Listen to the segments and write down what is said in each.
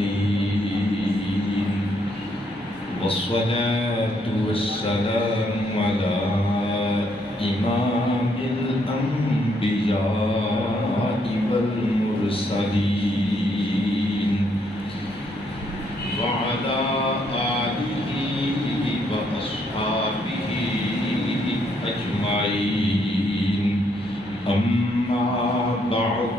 الصالحين والصلاة والسلام على إمام الأنبياء والمرسلين وعلى آله وأصحابه أجمعين أما بعد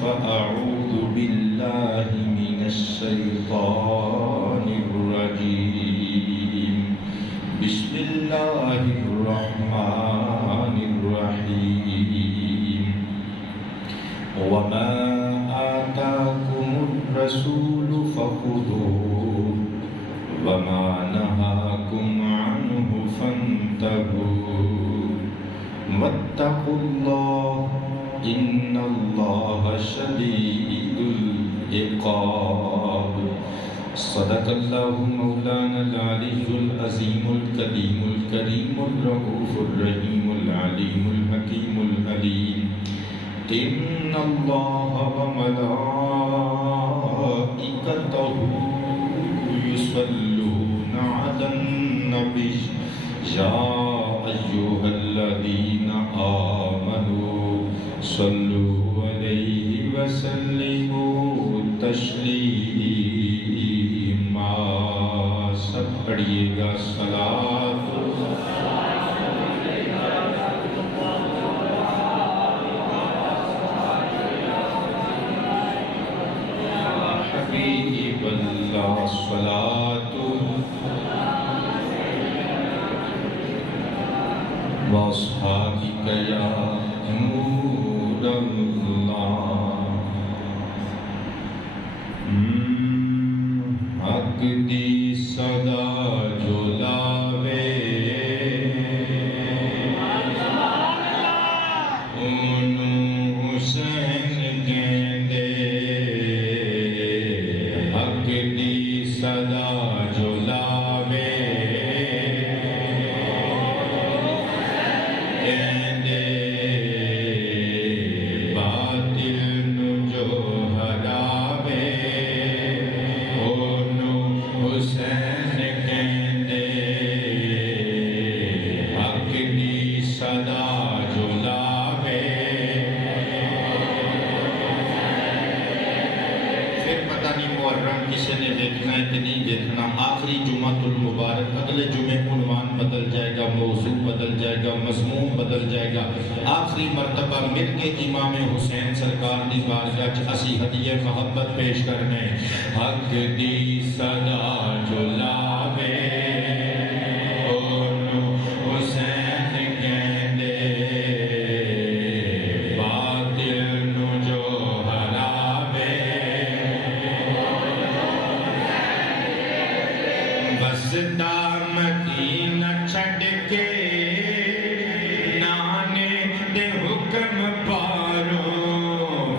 فأعوذ بالله من الشيطان الرجيم بسم الله الرحمن الرحيم وما آتاكم الرسول فخذوه وما نهاكم عنه فانتهوا واتقوا الله إن الله شديد العقاب صدق الله مولانا العلي العظيم الكريم الرؤوف الرحيم العليم الحكيم العليم إن الله وملائكته يصلون على النبي يا أيها الذين آمنوا صلوا عليه وسلموا تسلیما سب پڑھیے گا صلاۃ حبیب اللہ صلاۃ واصحابک یا نور اللہ حق دی صدا جو لاوے انہوں حسین کہندے حق دی صدا جو لاوے کہندے باطل نو جو ہراوے حسین کہندے حق دی صدا جو لاوے پھر پتہ نہیں محرم کسی نے دیکھنا ہے کہ نہیں دیکھنا آخری جمعۃ المبارک اگلے جمعے عنوان بدل جائے گا موضوع بدل جائے گا مضمون بدل جائے گا آخری مرتبہ مل کے امام حسین سرکار دی بارگاہ چ اسی ہدیہ محبت پیش کرنے حق دی صدا جو لاوے حسین کہندے باطل نو جو ہراوے وسدا مدینہ چھڈ کے نانے دے حکم پارو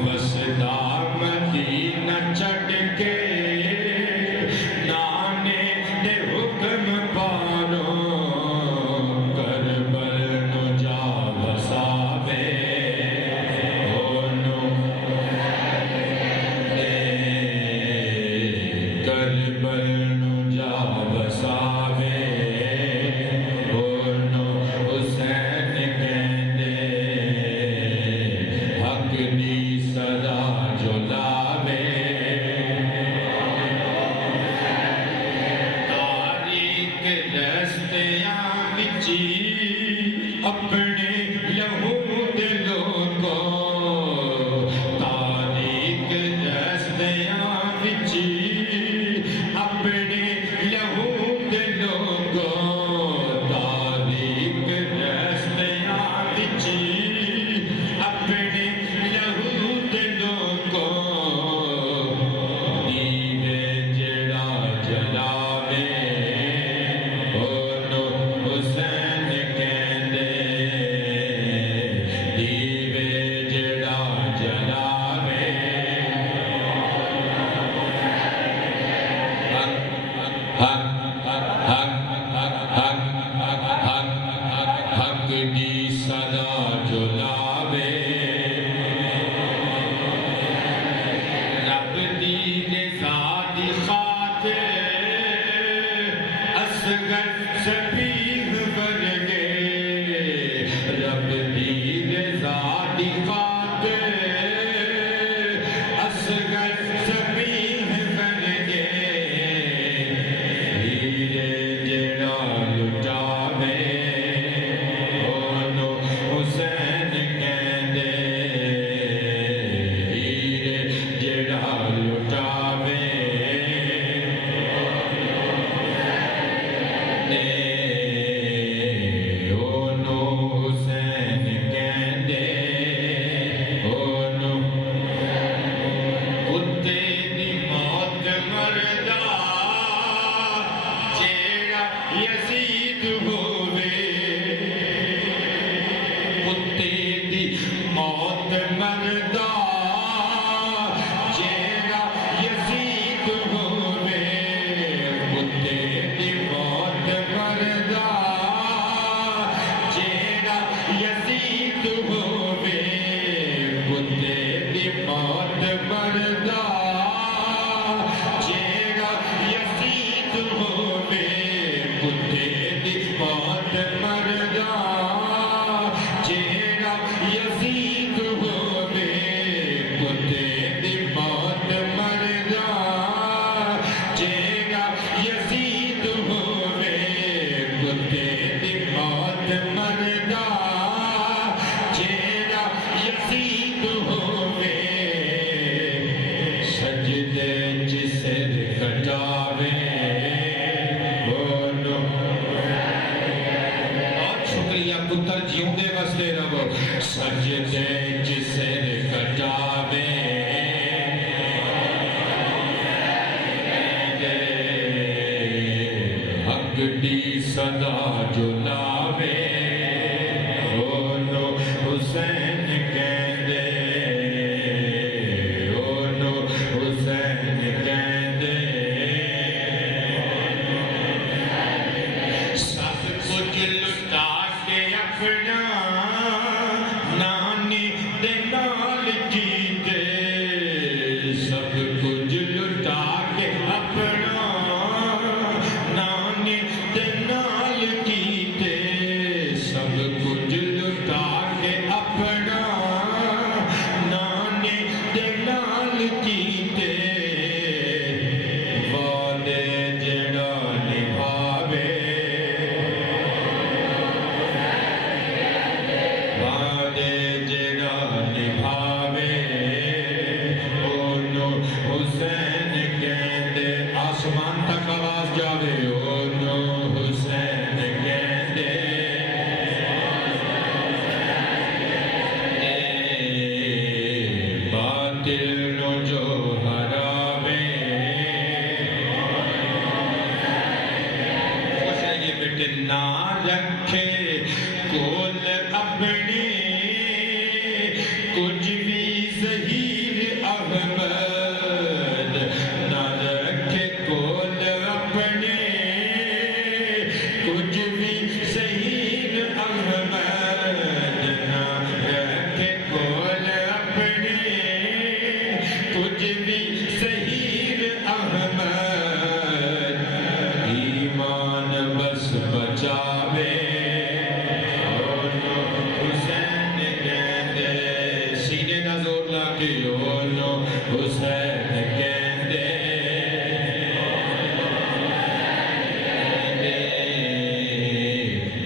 وسدا مدینہ چھڈ کے نانے دے حکم پارو کربل نو جا بساوے کربل نو جا بساوے حسین کہندے حق دی صدا جو لاوے تاریخ رستیاں وچی اپنے لہو دے لوگو تاریخ رستیاں وچی اپنے خاطر اصغر شبیہ ورگے رب دی رضا دی خاطر اصغر شبیہ ورگے ہیرے جڑا لٹاوے اونوں حسین کہندے ہیرے جڑا لٹاوے موت مردا جیڑا یزید ہووے کتے دی موت مردا جیڑا یزید ہووے کتے دی موت مردا جیڑا یزید ہووے کتے دی موت مردا جیڑا یزید ہووے کتے دی موت مردا جیڑا یزید ہووے کتے دی موت مردا جیڑا یزید ہووے سجدے چ سر کٹاوے بہت شکریہ پتر جیوں دے وستے رہو سجدے چ سر کٹاوے حق دی صدا جو لاوے اونوں حسین کہندے اونوں حسین کہندے سب کچھ لٹا کے اپنا نانی دے نال کیتے سب کچھ لٹا کے اپنا نانی دے نال کیتے سب کچھ لٹا کے اپنا نانی دے نال کیتے وعدے جڑا نبھاوے وعدے جڑا نبھاوے اونوں حسین کہندے آسمان تک آواز جاوے اونوں حسین کہندے باطل نو جو ہراوے خوش رہیے بیٹے نہ رکھے کول اپنے کچھ بھی ظہیر احمد نہ رکھے کول اپنے کچھ بھی ظہیر احمد نہ رکھے کول اپنے کچھ بھی ظہیر احمد ایمان بس بچاوے اونوں حسین کہندے سینے دا زور لا کے اونوں حسین کہندے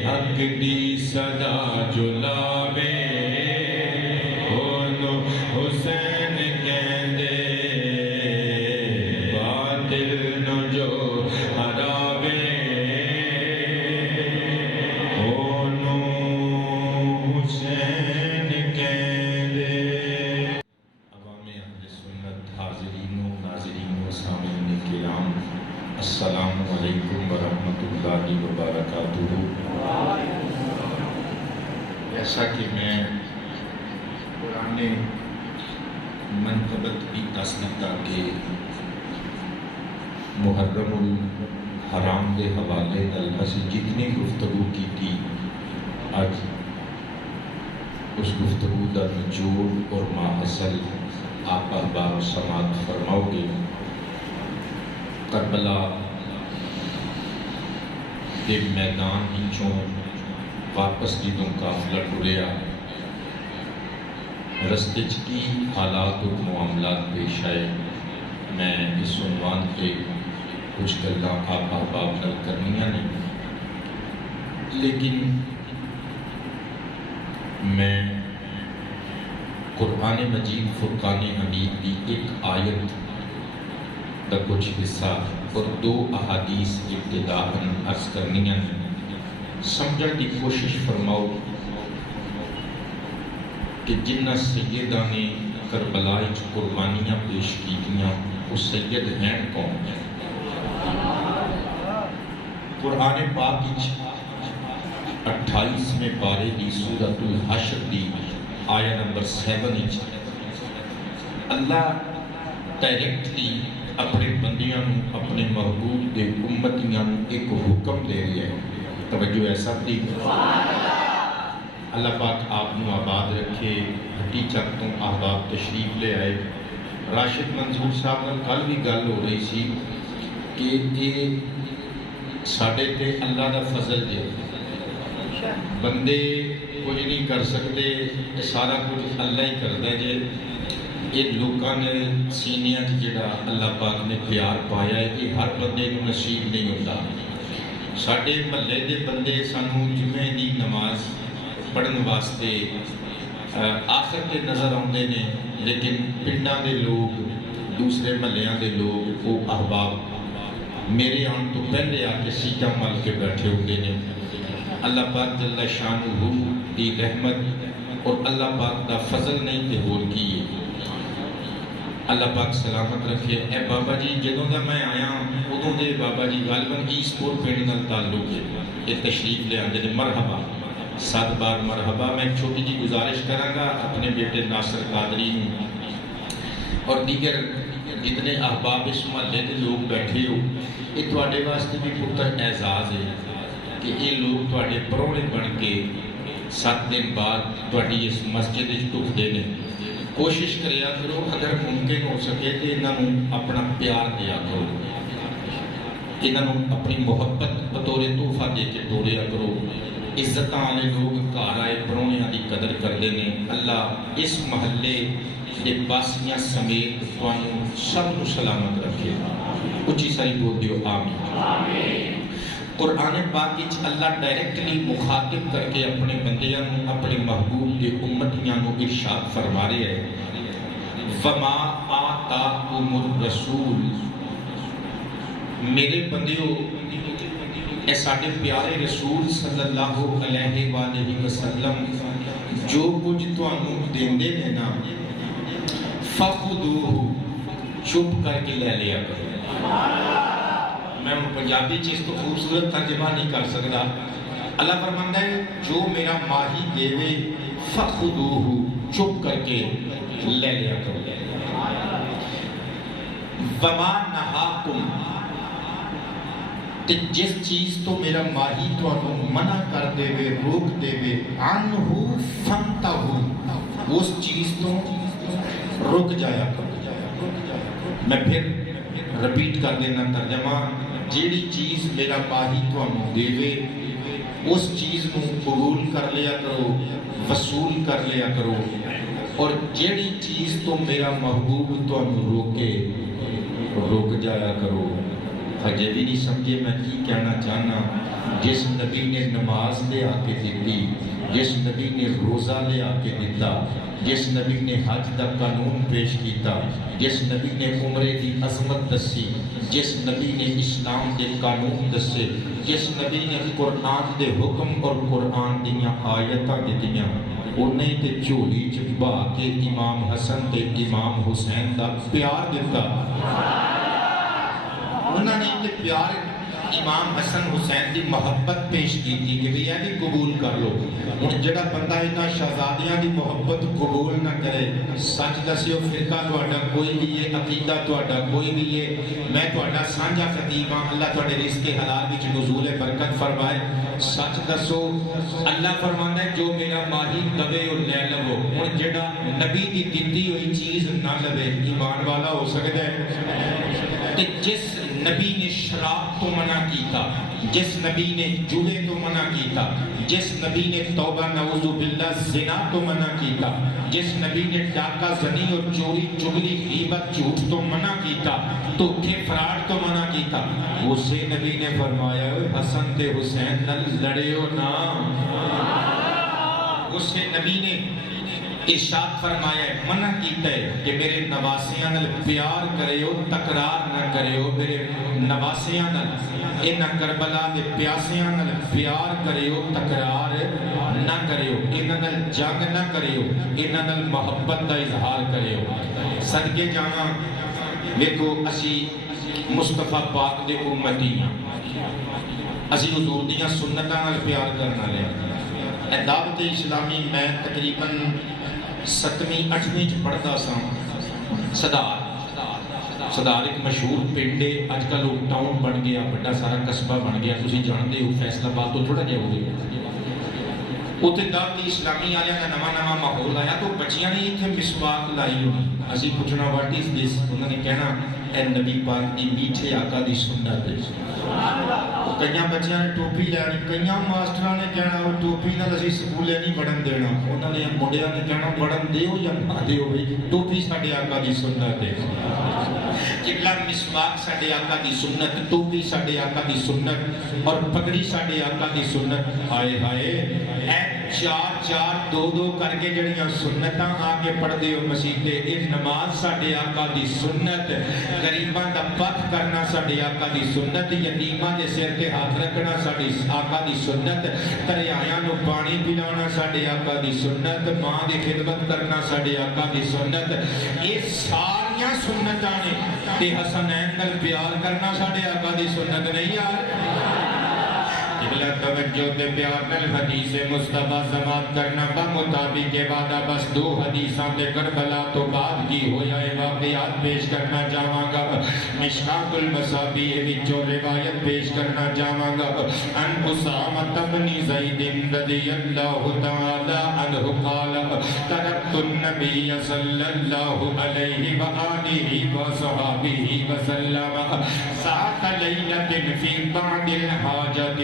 حق دی صدا جو لاوے اونوں حسین کہندے باطل نو جو ہراوے اونوں حسین کہندے عوام اہل سنت حاضرین و ناظرین و سامعین کرام السلام علیکم ورحمۃ اللہ وبرکاتہ جیسا کہ میں قرآن منقبت کی تصدیق کے محرم الحرام کے حوالے نال اسی جتنی گفتگو کی تھی آج اس گفتگو کا نچوڑ اور ماحصل آپ احباب سماعت فرماؤ گے کربلا کے میدان وچوں واپس جدوں قافلہ ٹریا رستے کی حالات اور معاملات پیش آئے، میں اس عنوان پہ کچھ گلاں آپ احباب نال کرنیاں نے، لیکن میں قرآن مجید فرقان حمید کی ایک آیت کا کچھ حصہ اور 2 احادیث ابتداءً عرض کرنیاں نے، سمجھن کی کوشش فرماؤ کہ جنہ سیدہ نے کربلا وچ قربانیاں پیش کیتیاں وہ سید ہیں کون؟ قرآن پاک وچ 28ویں پارے دی سورۃ الحشر دی آیا نمبر 7 وچ اللہ ڈائریکٹلی اپنے بندیاں نوں، اپنے محبوب دے امتیاں نوں ایک حکم دے رہا ہے۔ توجہ ہے سب دی؟ اللہ پاک آپ نوں آباد رکھے۔ ہٹی چک تو احباب تشریف لے آئے۔ راشد منظور صاحب نال کل بھی گل ہو رہی سی کہ یہ ساڈے تے اللہ دا فضل ہے، بندے کچھ نہیں کر سکتے، سارا کچھ اللہ ہی کرتا ہے۔ جے یہ لوگوں نے سینیاں جڑا اللہ پاک نے پیار پایا ہے، یہ ہر بندے کو نصیب نہیں ہوتا۔ ساڈے محلے دے بندے سانوں جمعے دی نماز پڑھن واسطے آخر تے نظر آتے ہیں، لیکن پنڈاں دے لوگ، دوسرے محلیاں دے لوگ، وہ احباب میرے آن تو پہلے آ کے سیٹاں مل کے بیٹھے ہوتے ہیں۔ اللہ پاک جل شانہ دی رحمت اور اللہ پاک دا فضل نہیں تے ہور کی ہے۔ اللہ پاک سلامت رکھے۔ اے بابا جی جدوں دا میں آیا ادوں دے بابا جی غالباً ایس پور پنڈ نال تعلق ہے، یہ تشریف لے آندے نے۔ مرحبا، 7 بار مرحبا۔ میں ایک چھوٹی جی گزارش کراں گا اپنے بیٹے ناصر قادری اور دیگر جتنے احباب اس محلے دے لوگ بیٹھے ہو، یہ تواڈے واسطے بھی پتر اعزاز ہے کہ یہ لوگ تواڈے پرونے بن کے 7 دن بعد تواڈی اس مسجد وچ ٹکدے نے۔ کوشش کریا کرو اگر ممکن ہو سکے تو انہوں اپنا پیار دیا کرو، انہوں اپنی محبت بطور تحفہ دے کے توڑیا کرو۔ عزت والے لوگ گھر آئے پروہنیاں دی قدر کرتے ہیں۔ اللہ اس محلے کے باسیاں سمیت تانوں سب کو سلامت رکھے۔ اچھی ساری بول دیو آمین۔ قرآن پاک وچ اللہ ڈائریکٹلی مخاطب کر کے اپنے بندیاں نوں، اپنے محبوب کے امتیاں نوں ارشاد فرما رہے ہیں، وما آتاکم الرسول، میرے بندیو اے ساڈے پیارے رسول صلی اللہ علیہ وآلہ وسلم جو کچھ تانوں دیندے نے نا، فخذوہ، چپ کر کے لے لیا کرو۔ میں پنجابی چیز تو خوبصورت ترجمہ نہیں کر سکتا۔ اللہ فرماتا ہے جو میرا ماہی دیوے فخذوہ، چپ کر کے لے لیا کرو۔ وما نہاکم، کہ جس چیز تو میرا ماہی تو منع کر دے وے، روک دے وے، عنہ فانتہو، اس چیز تو رک جایا کرو۔ میں پھر رپیٹ کر دینا ترجمہ، جیڑی چیز میرا ماہی تو دے وے اس چیز نو قبول کر لیا کرو، وصول کر لیا کرو، اور جیڑی چیز تو میرا محبوب تو روکے رک جایا کرو۔ ہجے بھی نہیں سمجھے میں کی کہنا چاہنا؟ جس نبی نے نماز لے آ کے دیتی، جس نبی نے روزہ لے آ کے دیتا، جس نبی نے حج دا قانون پیش کیتا، جس نبی نے عمرے دی عظمت دسی، جس نبی نے اسلام دے قانون دسے، جس نبی نے قرآن دے حکم اور قرآن دیاں آیتاں دتیاں، انہیں تے جھولی چ پا کے امام حسن تے امام حسین دا پیار دیتا۔ انہوں نے تے پیار امام حسن حسین دی محبت پیش کی تھی کہ بھی یہ بھی قبول کر لو۔ ان جڑا بندہ اتنا شہزادیاں دی محبت قبول نہ کرے، سچ دسیو فرقہ تہاڈا کوئی بھی ہے، عقیدہ تہاڈا کوئی بھی ہے، میں تہاڈا سانجھا خطیب ہاں، اللہ تہاڈے رزق حلال وچ نزول برکت فرمائے۔ سچ دسو اللہ فرماندا ہے جو میرا ماہی دوے اور لے لو۔ ہن جڑا نبی دی دتی ہوئی چیز نہ لوے ایمان والا ہو سکدا ہے؟ تے جس نبی نے شراب تو منع کیتا، جس نبی نے جوے تو منع کیتا، جس نبی نے توبہ نعوذ باللہ زنا تو منع کیتا، جس نبی نے ڈاکہ زنی اور چوری چغلی غیبت جھوٹ تو منع کیتا، دھوکے فراڈ تو منع کیتا، اسی نبی نے فرمایا حسن تے حسین نال لڑیو نا۔ اسی نبی نے ارشاد فرمایا ہے، منع کیتا ہے کہ میرے نواسیاں نال پیار کریو، تکرار نہ کریو، میرے نواسیاں نال انہاں کربلا دے پیاسیاں نال پیار کریو، تکرار نہ کریو، انہاں نال جنگ نہ کریو، انہاں نال محبت دا اظہار کریو۔ صدقے جاواں ویکھو اسی مصطفیٰ پاک دے امتی ہاں، اسی حضور دیاں سنتاں نال پیار کرنا لے۔ دعوت اسلامی میں تقریباً 7ویں 8ویں پڑھتا سا۔ صدار ایک مشہور پنڈ ہے، اج کل وہ ٹاؤن بن گیا، بڑا سارا قصبہ بن گیا، تسی جانتے ہو فیصل آباد تو تھوڑا جہا ہو گیا۔ اتنے دعوت اسلامی والے کا نواں ماحول آیا تو بچیاں نے اتنے مسواک لائی ہونی، اسی پوچھنا واٹ از دس، انہوں نے کہنا اے نبی پاک دی میٹھے آقا دی سنت ہے۔ کئی بچیاں نے ٹوپی لینی، کئی ماسٹراں نے کہنا وہ ٹوپی نال اسی سکولے نہیں پڑھن دینا، انہوں نے منڈیاں نے کہنا پڑھن دیو یا نہ دیو بھائی، ٹوپی ساڈے آقا دی سنت ہے۔ قبلہ مسواک ساڈے آقا دی سنت، ٹوپی ساڈے آقا دی سنت، اور پگڑی ساڈے آقا دی سنت۔ ہائے ہائے اے چار چار دو دو کر کے جڑیاں سنتاں آ کے پڑھ دیو مسیح تے، اے نماز ساڈے آقا دی سنت، غریباں دا پتھ کرنا ساڈے آقا دی سنت، یتیماں دے سر تے ہاتھ رکھنا ساڈی آقا دی سنت، تریایاں نو پانی پلانا ساڈے آقا دی سنت، ماں دی خدمت کرنا ساڈے آقا دی سنت۔ اے ساریاں سنتاں نے تے حسنین نال پیار کرنا ساڈے آقا دی سنت نہیں یار۔ قبلہ توجہ دے پیار نال حدیث مصطفیٰ سماعت کرنا بمطابق وعدہ، بس 2 حدیثاں دے کربلا تو بعد کی ہویا اے واقعات پیش کرنا چاہواں گا۔ مشکاۃ المصابیح وچوں روایت پیش کرنا چاہواں گا۔ ان اسامہ بن زید رضی اللہ تعالی عنہ قال ترکت النبی صلی اللہ علیہ وآلہ وصحبہ وسلم ذات لیلۃ فی بعض الحاجۃ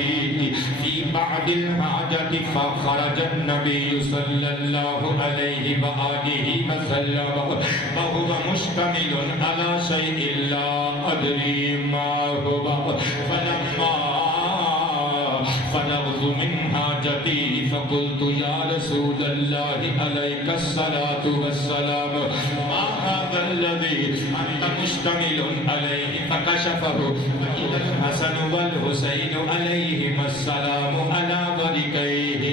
في بعض الحاجات فخرج النبي صلى الله عليه وآله وسلم وهو مشتمل على شيء لا أدري ما هو فلما فرغت من حاجتي فقلت يا رسول الله عليك الصلاة والسلام ما هذا الذي أنت مشتمل عليه فكشفه فإذا الحسن والحسين عليهما السلام على وركيه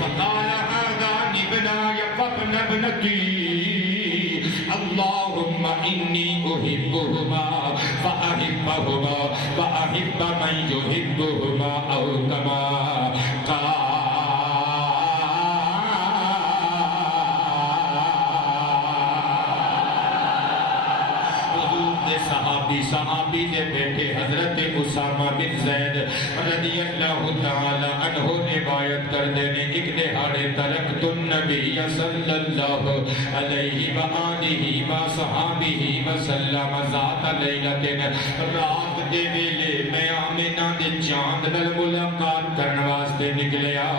فقال هذان ابناي وابن ابنتي اللهم إني أحبهما فأحبهما وأحب من يحبهما أو كما قال۔ صحابی دے بیٹے حضرت اسامہ بن زید رضی اللہ تعالی عنہ روایت کردے نے ایک دہاڑے ترکت النبی صلی اللہ علیہ وآلہ وصحبہ وسلم ذات لیلۃ، رات دے ویلے میں آمنہ دے چاند نال ملاقات کرن واسطے نکلیا۔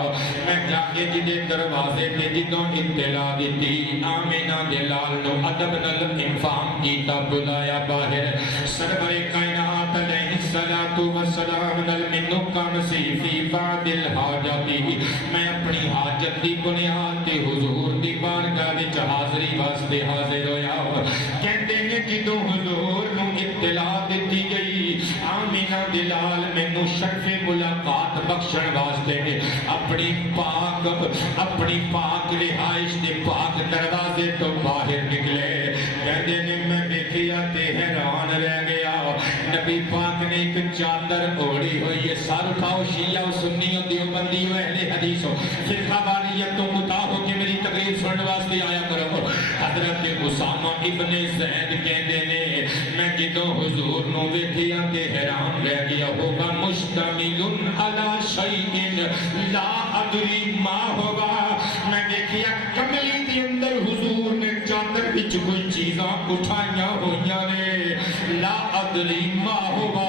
میں جا کے جدے دروازے تے جدوں اطلاع دتی، آمنہ دے لال نو ادب نال انفام کیتا، بلایا باہر۔ سرور کائنات علیہ الصلوۃ والسلام نال مینوں کم سی فی بعض الحاجات، میں اپنی حاجت دی بنیاد تے حضور دی بارگاہ وچ حاضری واسطے حاضر ہویا۔ کہندے نے جدوں حضور نو اطلاع دتی گئی، آمینہ دے لال مینوں شرف ملاقات بخشن واسطے اپنی پاک رہائش دے پاک دروازے تو باہر نکلے۔ کہندے نے میں ویکھیا تے حیران رہ گیا، نبی پاک نے ایک چادر اوڑھی ہوئی ہے۔ سر اٹھاؤ شیعہ و سنی و دیوبندی و اہل حدیث و فرقہ واریت تو متا ہو کہ میری تقریر سننے واسطے آیا کرو۔ حضرت اسامہ ابن زید کہندے نے میں جدوں حضور نو ویکھیا تے حیران رہ گیا، ہوگا مشتمل علی شیء لا ادری ما ہوگا۔ میں دیکھیا کملی دے اندر حضور نے چادر وچ کوئی چیزاں اٹھائیاں ہوئیاں نے، لا ادری फलम्मा हुआ,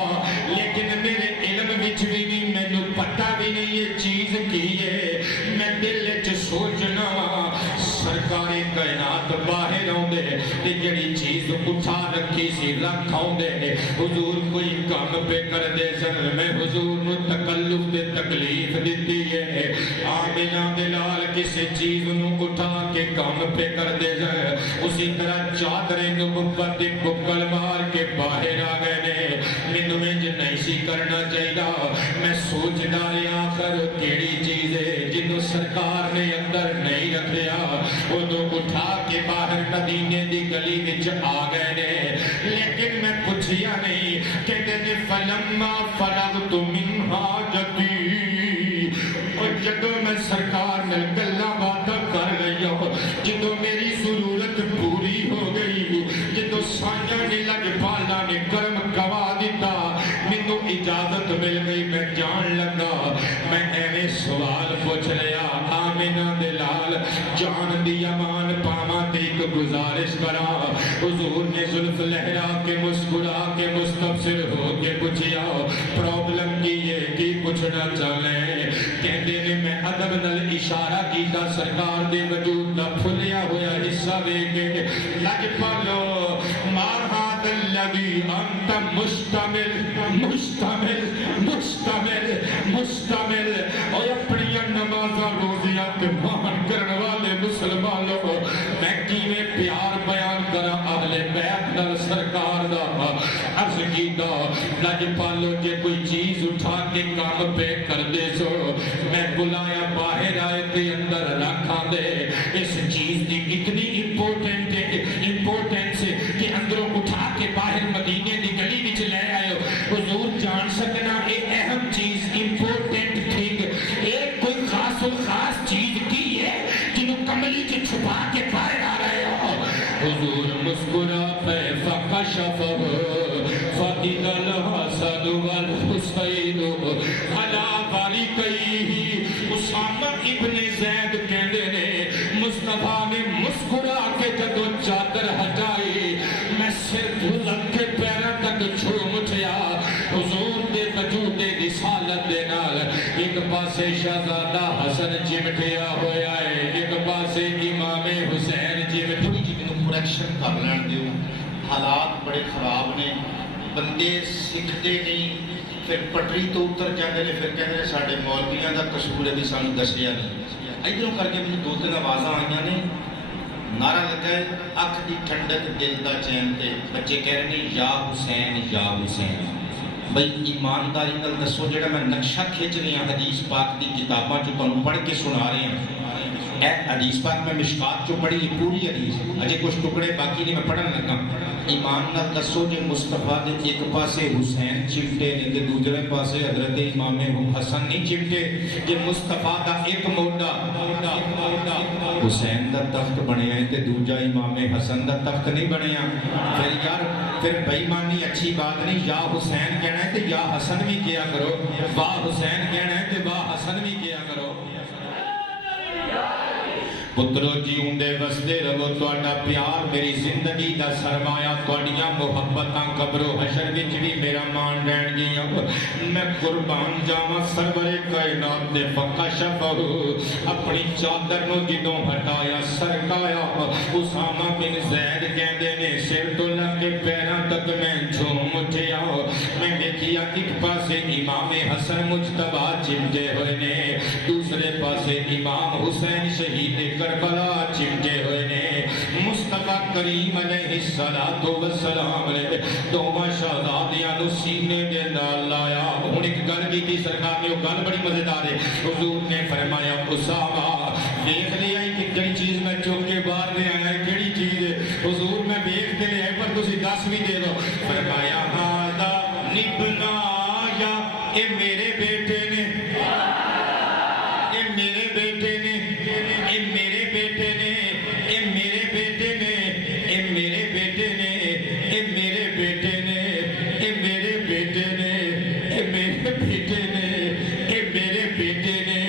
लेकिन मेरे इल्म विच भी नहीं, मैनू पता भी नहीं ये चीज की है। मैं दिल च सोचना सरकारी कायनात बाहर आउंदे ते जेड़ी चीज उठा रखी सी रख आउंदे, हुजूर कोई काम पे कर दे सन, मैं हुजूर नू तकल्लुफ ते तकलीफ दिती है। आमिना दे नाल किसी चीज नू उठा के काम पे कर दे सन, उसी तरह चादरे नबुव्वत दी बुक्कल मार के बाहर आ गए ने। मैनू इंज नहीं सी करना चाहिए। मैं सोचदा रहा आखिर केड़ी चीज है जिन्हों सरकार ने अंदर नहीं रखिया, उदों उठा के बाहर मदीने दी गली विच आ गए ने। लेकिन मैं पूछिया नहीं, कहते ने फलम्मा फरगतु मिन हाजती, और जदों मैं सरकार ने गल्लां बातां कर रही हूं, जदों मेरी जरूरत पूरी हो गई, जदों साइयां ने लजपाला ने करम गवा दिता, मैनू इजाजत मिल गई, मैं जान लगा। मैं एवें सवाल पूछ लिया, आमिना दे लाल जान दी अमान पावा ते एक गुजारिश करा। हुजूर ने जुल्फ लहरा के मुस्कुरा के मुस्तबसिर हो के पूछिया, प्रॉब्लम की है की पूछना चाहे? कहते ने मैं अदब नाल इशारा कीता, सरकार दे वजूद दा फुलिया होया हिस्सा वेख के लजपालो मारहादल लवी अंत मुश्तमिल मुश्तमिल मुश्तमिल मुश्तमिल, और अपनी नमाज़ां रोज़ियां ते मान करने वाले मुसलमानों, मैं किवें प्यार बयान करा अहले बैत नाल सरकार दा। अर्ज़ कीता लजपालो जे कोई चीज उठा के काम पे कर दे सो, मैं बुलाया बाहर आए ते अंदर रखा दे। इस चीज की इतनी इम्पोर्टेंस कि अंदरों उठा के बाहर मदीने की गली विच ले आए। हुजूर जान सकना ये अहम चीज इम्पोर्टेंट थिंग, एक कोई खास चीज की है जिन्हों कमली च छुपा के बाहर आ रहे हो। हुजूर मुस्कुरा पे फकशफहु फइदल हसन वल हुसैन अला बारिकैहि। उसामा इब्ने ज़ैद कहते ने मुस्तफा ने मुस्कुरा के जदों चादर हटाई, मैं सिर धुलक के पैरों तक झूम उठिया। हुजूर दे वजूद रिसालत दे नाल एक पासे शहजादा हसन चिमटिया होया है, एक पासे इमाम हुसैन चिमटिया। थोड़ी जी मैनूं करैक्शन कर लैण दिओ, हालात बड़े खराब ने, बंदे सिखते नहीं, फिर पटरी तो उतर जाते हैं, फिर कहते हैं साढ़े मौलवियों का कसूर है भी सानू दसिया नहीं। इधरों करके मैंने दो तीन आवाज़ा आई ने, नारा लगा है अख की ठंडक दिल का चैन, ते बच्चे कह रहे हैं या हुसैन या हुसैन। बई ईमानदारी नाल दसो, जो मैं नक्शा खिंच रहा हदीस पाक की किताबों चो तुहानूं पढ़ के सुना रहे हैं, हदीस पाक में मिशकात चो पढ़ी है पूरी हदीस, अजे कुछ टुकड़े बाकी नहीं, मैं पढ़न लगा। ईमान नाल दसो जे मुस्तफा दे एक पासे हुसैन चिमटे ने ते दूसरे पासे हजरत इमाम हसन नहीं चिमटे, जे मुस्तफा दा एक मोड़ा हुसैन दा तख्त बनया है ते दूजा इमाम हसन दा तख्त नहीं बनया। फिर यार फिर बेईमानी अच्छी बात नहीं, या हुसैन कहना है ते या हसन भी किया करो, वाह हुसैन कहना है ते वाह हसन भी किया करो। पुत्रो जीउंदे वसदे रहो, तुहाडा प्यार मेरी जिंदगी दा सरमाया, तुहाडियां मुहब्बतां कब्रो हशर विच भी मेरा मान रहणगियां। मैं कुर्बान जावां सरवरे कायनात दे फकशफहु, अपनी चादर नूं जिदों हटाया सरकाया। उसामा बिन ज़ैद कहंदे ने सिर तो लग के पैरां तक मैं झूम उठिया। मैं वेखिया एक पासे इमाम हसन मुजतबा चिमटे होए ने, दूसरे पासे इमाम हुसैन शहीद करबला चिमटे हुए ने। मुस्तफा करीम अलैहिस्सलातु वस्सलाम ने दोवां शहजादियां नूं सीने दे नाल लाया। हुण एक गल कीती सरकार ने, वो गल बड़ी मजेदार है। हुजूर ने फरमाया उसामा देख लिया कि जिहड़ी चीज मैं चुक के बाहर ले आया है केड़ी चीज है? हुजूर मैं देख के ले आया पर तुसीं दस भी दे दो। फरमाया हादा निबनाया, ए मेरे बेटे ने, ए मेरे बेटे ने, ए मेरे बेटे ने, ए मेरे बेटे ने, ए मेरे बेटे ने, ए मेरे बेटे ने, ए मेरे बेटे ने, ए मेरे बेटे ने, ए मेरे बेटे ने,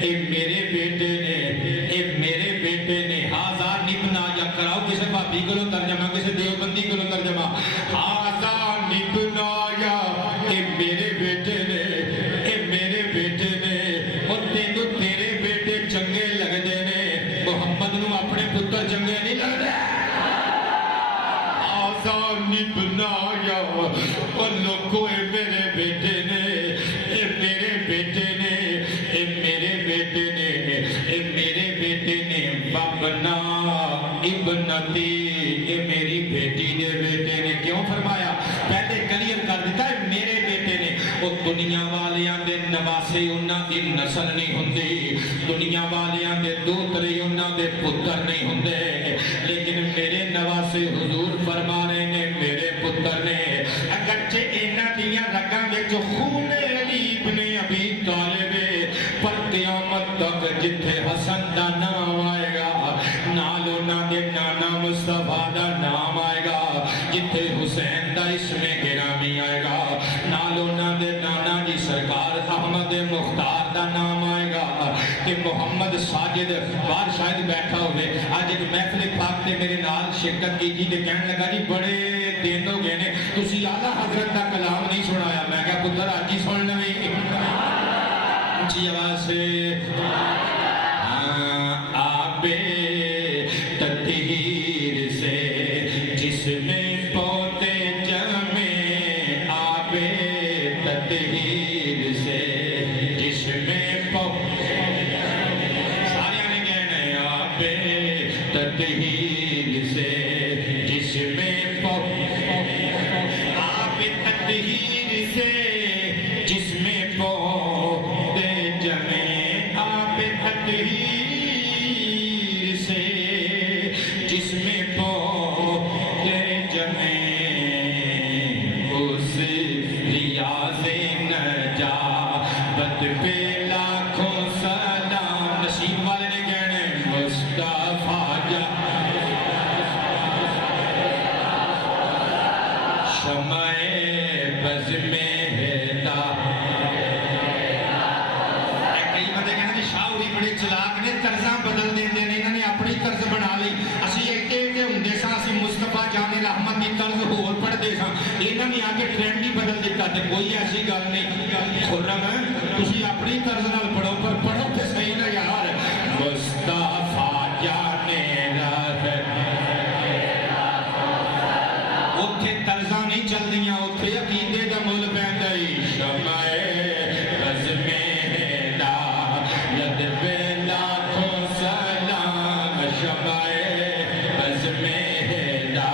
ए मेरे बेटे ने, ए मेरे बेटे ने। हाजा निबना या कराओ किसी भाभी को तर्जमा, किसी देवबंदी को तर्जमा। हाजा निबना आखो ए मेरे बेटे ने, ए मेरे बेटे ने, ए मेरे बेटे ने, ए मेरे बेटे ने, बबना इब्नती, ए मेरी बेटी दे बेटे ने। क्यों फरमाया? पहले क्लियर कर दिता है मेरे बेटे ने। वो दुनिया वालियां दे नवासे उन्हां दी नस्ल नहीं हुंदी, दुनिया वालियां दे दोतरे उन्हां दे पुत्र नहीं हुंदे, लेकिन मेरे नवासे हुजूर फरमा रहे ने मेरे पुत्र ने। अगरचे इन्हां दियां रगां विच खून अली इब्न अबी तालिब, पर क़यामत तक जिथे हसन दा नाम आएगा नाल उन्हां दे नाना मुस्तफा दा नाम आएगा, जिथे हुसैन दा इस्मे गिरामी आएगा नाल उन्हां दे नाना जी सरकार अहमद मुख्तार दा नाम आएगा। कि मोहम्मद साजिद बाहर शायद बैठा होवे, आज एक महफिल पाक ते मेरे नाल शिरकत की जी, ते कहने लगा जी बड़े दिन हो गए ने तुसी आला हजरत दा कलाम नहीं सुनाया। मैं कहा पुत्र आज ही सुन लवे ऊंची आवाज से। आबे तत्हीर से जिसमें पौधे जमे, आबे तत्हीर से जिसमें पौधे, सारे ने कहना आबे तत्हीर से जिसमें आबे तत्हीर से जिसमें पौधे जमे, आबे तत्हीर से जिसमें पौधे जमे, उस रियाज़े नजाबत पे लाखों सलाम। नसीब वाले ने कहने मुस्तफा जा शमाए बज़ में हेदा। कई बंदे कहते शाहरी बड़े चलाक ने, तर्जा बदल देते हैं, इन्होंने अपनी तर्ज बना ली। असी एडे एडे होंदे सां, असी मुस्तफा जाने रहमत की तर्ज होर पढ़ते सां, इन्होंने आके ट्रेंड ही बदल दिता। तो कोई ऐसी गल नहीं। खुर्रम है तुसी अपनी तर्ज नाल पढ़ो, पर पढ़ो तो सही ना यार। मुस्तफा जाने उत्थे तर्जा नहीं चलदियां, उत्थे अकीदे दा मुल पैंदा। शमाए बज़ में हेदा लद पे लाखों सलाम, शमाए बज़ में हेदा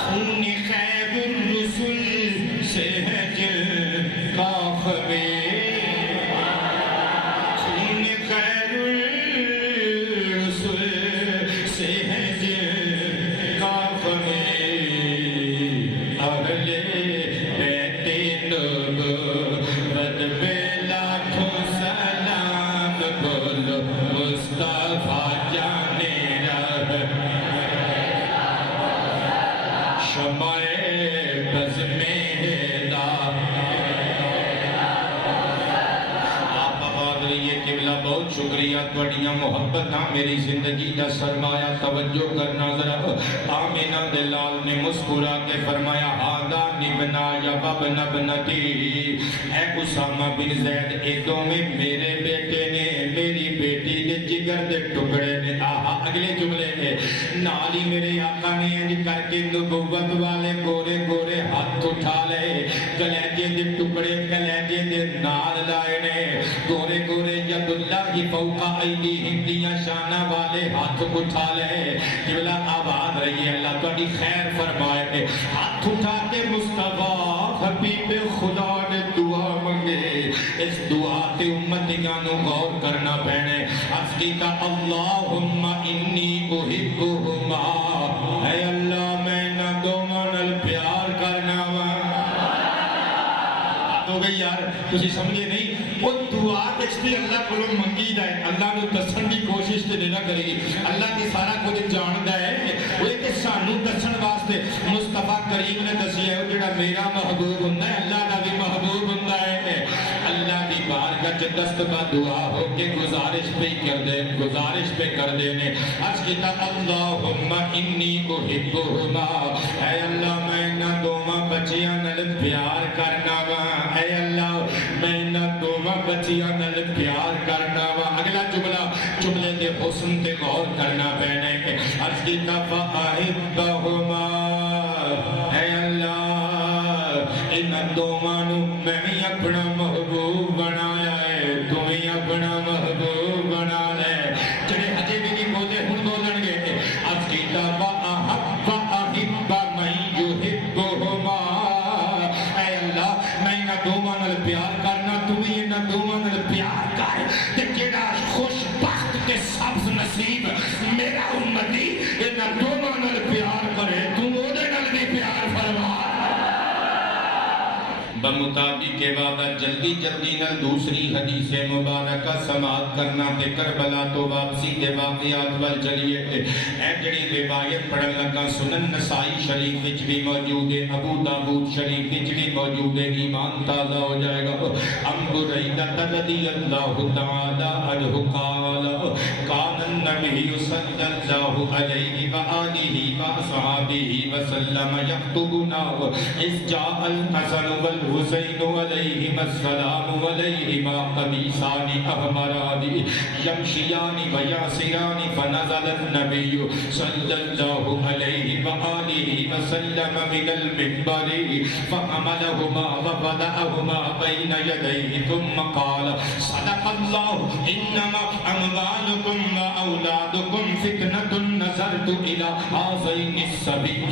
खून खैरुर रुसुल से है जिनका ख़बीर, खून खैरुर रुसुल से है जिनका ख़बीर, अहले बैते नबुव्वत पे लाखों सलाम, बोलो मुस्तफा जाने रह शमाए बज़ में हेदा। आप आबाद रहिए किबला, बहुत शुक्रिया तुहाड़ियां मुहब्बतां मेरी जिंदगी दा सरमाया। तवज्जो करना जरा। आमिना दे लाल ने मुस्कुरा के फरमाया हादा निबना या बबना बनती, ऐ उसामा बिन ज़ैद ए दोवें मेरे बेटे ने, मेरी बेटी दे जिगर दे टुकड़े ने। आहा अगले जुमले ने नाल ही मेरे आका ने इंज करके नबुव्वत वाले गोरे गोरे हाथ उठा ले, कलेजे दे टुकड़े कलेजे दे नाल लाए ने, गोरे गोरे यदुल्लाह की फौका ऐदी हिंदियां शाना वाले हाथ उठा ले। किबला आबाद रही है, अल्लाह तुहाडी खैर फरमाए। हाथ उठा के मुस्तफा हबीब खुदा ने दुआ मंगे। इस दुआ ते उम्मतियां नु गौर करना पैने। अस्की का अल्लाहुम्मा इन्नी उहिब्बुहुमा, ऐ अल्लाह मैं ना दोवां नाल प्यार करना वा। तो गई यार तुसी समझे नहीं। वो दुआ किसने अल्लाह को मंगी दा है, अल्लाह नु दसन की कोशिश ते ना करी। अल्लाह की सारा कुछ जानदा है, वो एक सानू दसन वास्ते मुस्तफा करीम ने दसिया है जेड़ा मेरा महबूब हुंदा है अल्लाह दा भी महबूब हुंदा है। अल्लाह की बारगाह च दस्तबा दुआ हो के गुजारिश पे कर दे ने। आज कीता अल्लाहुम्मा इन्नी उहिब्बुहुमा, ऐ अल्लाह मैं ना दोवां बच्चियां नाल प्यार करना वा, ऐ अल्लाह मैं ना दोवां बच्चियां नाल प्यार करना वा। अगला जुमला जुमले दे हुस्न ते गौर करना पैना है। अर्ज कीता फ़अहिब्बहुमा, ऐ دوواں نو میں بھی اپنا محبوب بنایا ہے تو بھی اپنا محبوب بنا لے جڑے ہجے بھی نہیں بولے ہن بولن گے از کتاب احب احب من یحبہما اے اللہ میں انہاں دوواں نال پیار کرنا تو بھی انہاں دوواں نال پیار کر تے جڑا خوش بخت تے سبز نصیب میرا امتی انہاں دوواں نال پیار کرے تو اودے نال بھی پیار فرما بمطابق کے وعدہ جلدی جلدی نہ دوسری حدیث مبارکہ سماعت کرنا تے کربلا تو واپسی کے واقعات وال چلیے اے جڑی روایت پڑھن لگا سنن نسائی شریف وچ بھی موجود ہے ابو داؤد شریف وچ بھی موجود ہے ایمان تازہ ہو جائے گا ابو ہریرہ رضی اللہ تعالی عنہ قال کان النبی صلی اللہ علیہ وآلہ وصحبہ وسلم یخطبنا اذ جاء الحسن والحسین علیہم السلام علیہما قمیصان احمران یمشیان ویاسران فنزل النبی صلی اللہ علیہ وآلہ وسلم من المنبر فحملہما ووضعہما بین یدیہ ثم قال صدق اللہ انما اموالکم واولادکم فتنۃ نظرت الی ہذین الصبیین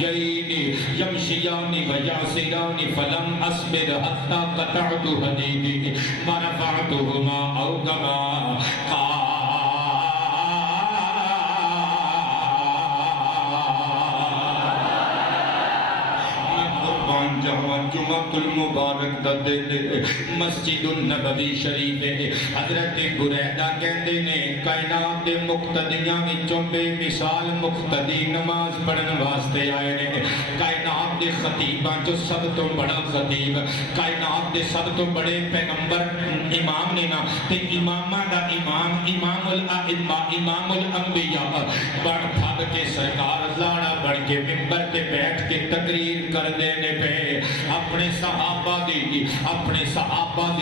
یمشیان ویاسران فلم اصبر حتی قطعت حدیدی ورفعتہما او کما جمعۃ المبارک دا دل مسجد النبوی شریف ہے حضرت بریدہ کہتے نے کائنات دے مقتدیاں وچوں بے مثال مقتدی نماز پڑھن واسطے آئے نے کائنات دے خطیباں جو سب تو بڑا خطیب کائنات دے سب تو بڑے پیغمبر امام نے نا تے امامہ دا امام امام الائمہ امام الانبیاء بڑھ پھڑ کے سرکار لاڑا بڑھ کے ممبر تے بیٹھ کے تقریر کر دینے پہ اپنے صحابہ دی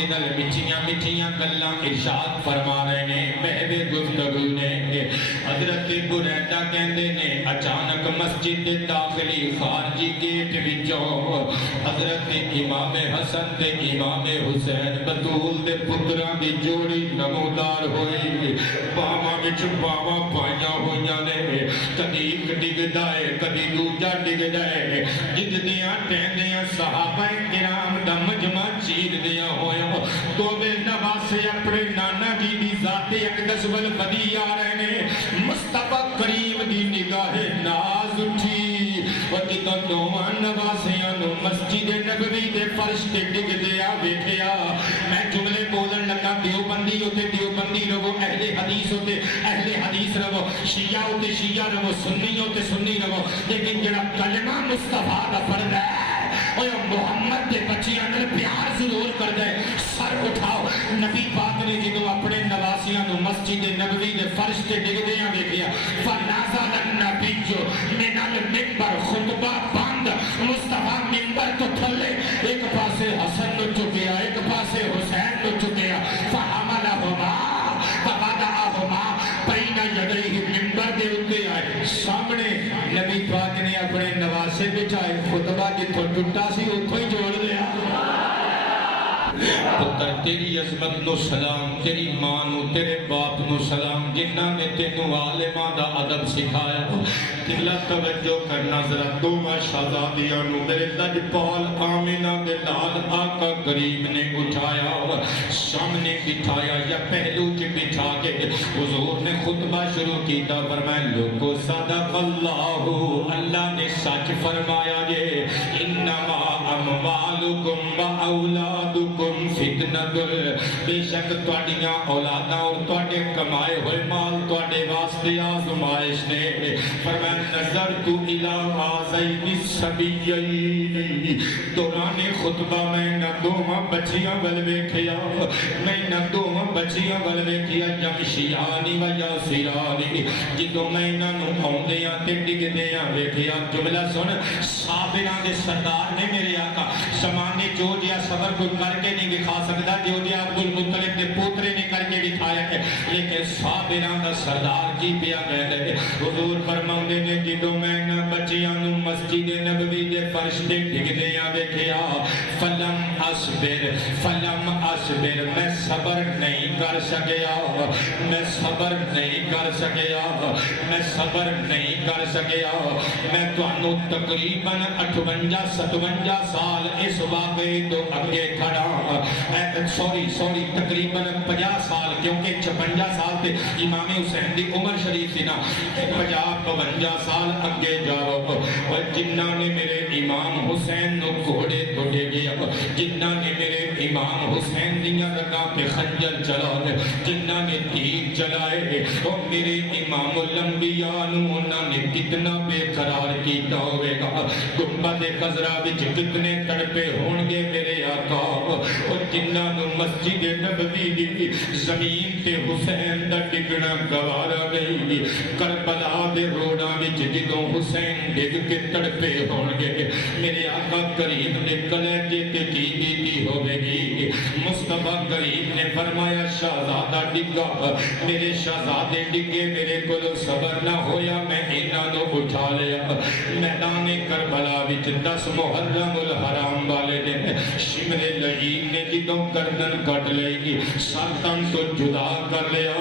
نال مٹھیاں مٹھیاں گلاں ارشاد فرما رہے نے محو گفتگو نے حضرت بریدہ کہندے نے اچانک مسجد دے داخلی خارجی گیٹ وچوں حضرت امام حسن تے امام حسین بطول دے پتراں دی جوڑی نمودار ہوئی باواں وچ باواں پائیاں ہوئیاں نے کدی ایک ڈگدا ہے کدی دوجا ڈگدا ہے جدیاں ٹہندیاں صحابہ کرام دا مجمع چیر دیا ہویا دوویں نواسے اپنے نانا جی دی ذات اقدس والبدی آ رہے نے مصطفیٰ کریم دی نگاہ ناز اٹھی اور جدوں دوواں نواسیاں نو مسجد نبوی دے فرش تے ڈگ دیا ویکھیا میں جملے بولن لگا دیوبندی ہوتے دیوبندی رہو اہل حدیث ہوتے اہل حدیث رہو شیعہ ہوتے شیعہ رہو سنی ہوتے سنی رہو لیکن جڑا کلمہ مصطفیٰ دا پڑھ رہا ہے اور محمد دے بچیاں نال پیار ضرور کر دے سر اٹھاؤ نبی پاک نے جدوں اپنے نواسیاں نو مسجد نبوی دے فرش تے ڈگدیاں ویکھیا فنزل النبی من المنبر خطبہ بند مصطفیٰ منبر تو تھلے ایک پاسے حسن نو چکیا ایک پاسے حسین نو چکیا فحملہما فوضعہما بین یدیہ منبر دے اتے آئے سامنے نبی پاک نے اپنے نواسے بچھائے خطبہ جتوں ٹوٹا سی اتوں ہی جوڑ دیا پتر تیری عظمت نو سلام تیری ماں نو تیرے باپ نو سلام جنہاں نے تینوں عالماں دا ادب سکھایا دل توجہ کرنا ذرا دوواں شہزادیاں نو میرے لجپال آمنہ دے لال آقا کریم نے اٹھایا سامنے بٹھایا یا پہلو چ بٹھا کے حضور نے خطبہ شروع کیتا فرمایا لوگو صدق اللہ اللہ نے سچ فرمایا جے انما اموالکم و اولادکم فتنۃ بے شک تواڈیاں اولاداں اور تواڈے کمائے ہوئے مال تواڈے واسطے آزمائش نے فرمایا نظرت الی ہذین الصبیین دوران خطبہ میں نہ دوواں بچیاں ول ویکھیا میں نہ دوواں بچیاں ول ویکھیا یمشیان و یاسران جدوں میں انہاں نو آوندیاں تے ڈگدیاں ویکھیا جملہ سن صابراں دے سردار نے میرے آقا زمانے جو جیا صبر کوئی کر کے نہیں دکھا سکتا جو جیا عبدالمطلب دے پوترے نے کر کے دکھایا ہے لیکن صابراں دا سردار کی پیا گئے حضور فرماؤندے نے جدوں میں نہ بچیاں نو مسجد نبوی دے فرش تے ڈگدیاں ویکھیا فلم اصبر میں صبر نہیں کر سکیا میں صبر نہیں کر سکیا میں تانوں تقریباً 58-57 سال اس واقعے تو اگے کھڑا سوری تقریباً 50 سال کیونکہ 56 سال تے امام حسین دی عمر شریف سی نا 50-52 سال اگے جاؤ اور جنہاں نے میرے امام حسین نو گھوڑے توڑے گیا جنہاں نے میرے امام حسین دیاں رگاں پہ خنجر چلائے جنہاں نے تیر چلائے اور میرے امام الانبیاء نو انہاں نے کتنا بے قرار کیتا ہوئے گا گنبد خضرا وچ کتنے تڑپے ہون گے میرے آقا اور جنہاں نو مسجد نبوی دی زمین تے حسین دا ڈگنا گوارا نہیں کربلا دے روڈاں وچ جدوں حسین ڈگ کے تڑپے ہون گے میرے آقا کریم نے کلیجے تے کی بیتی ہوئے گی مصطفیٰ کریم نے فرمایا شہزادہ ڈگا میرے شہزادے ڈگے میرے کو صبر نہ ہویا میں انہاں نو اٹھا لیا میدان کربلا وچ 10 محرم الحرام والے دن شمر لعین نے جدوں گردن کٹ لئی ساتن تو جدا کر لیا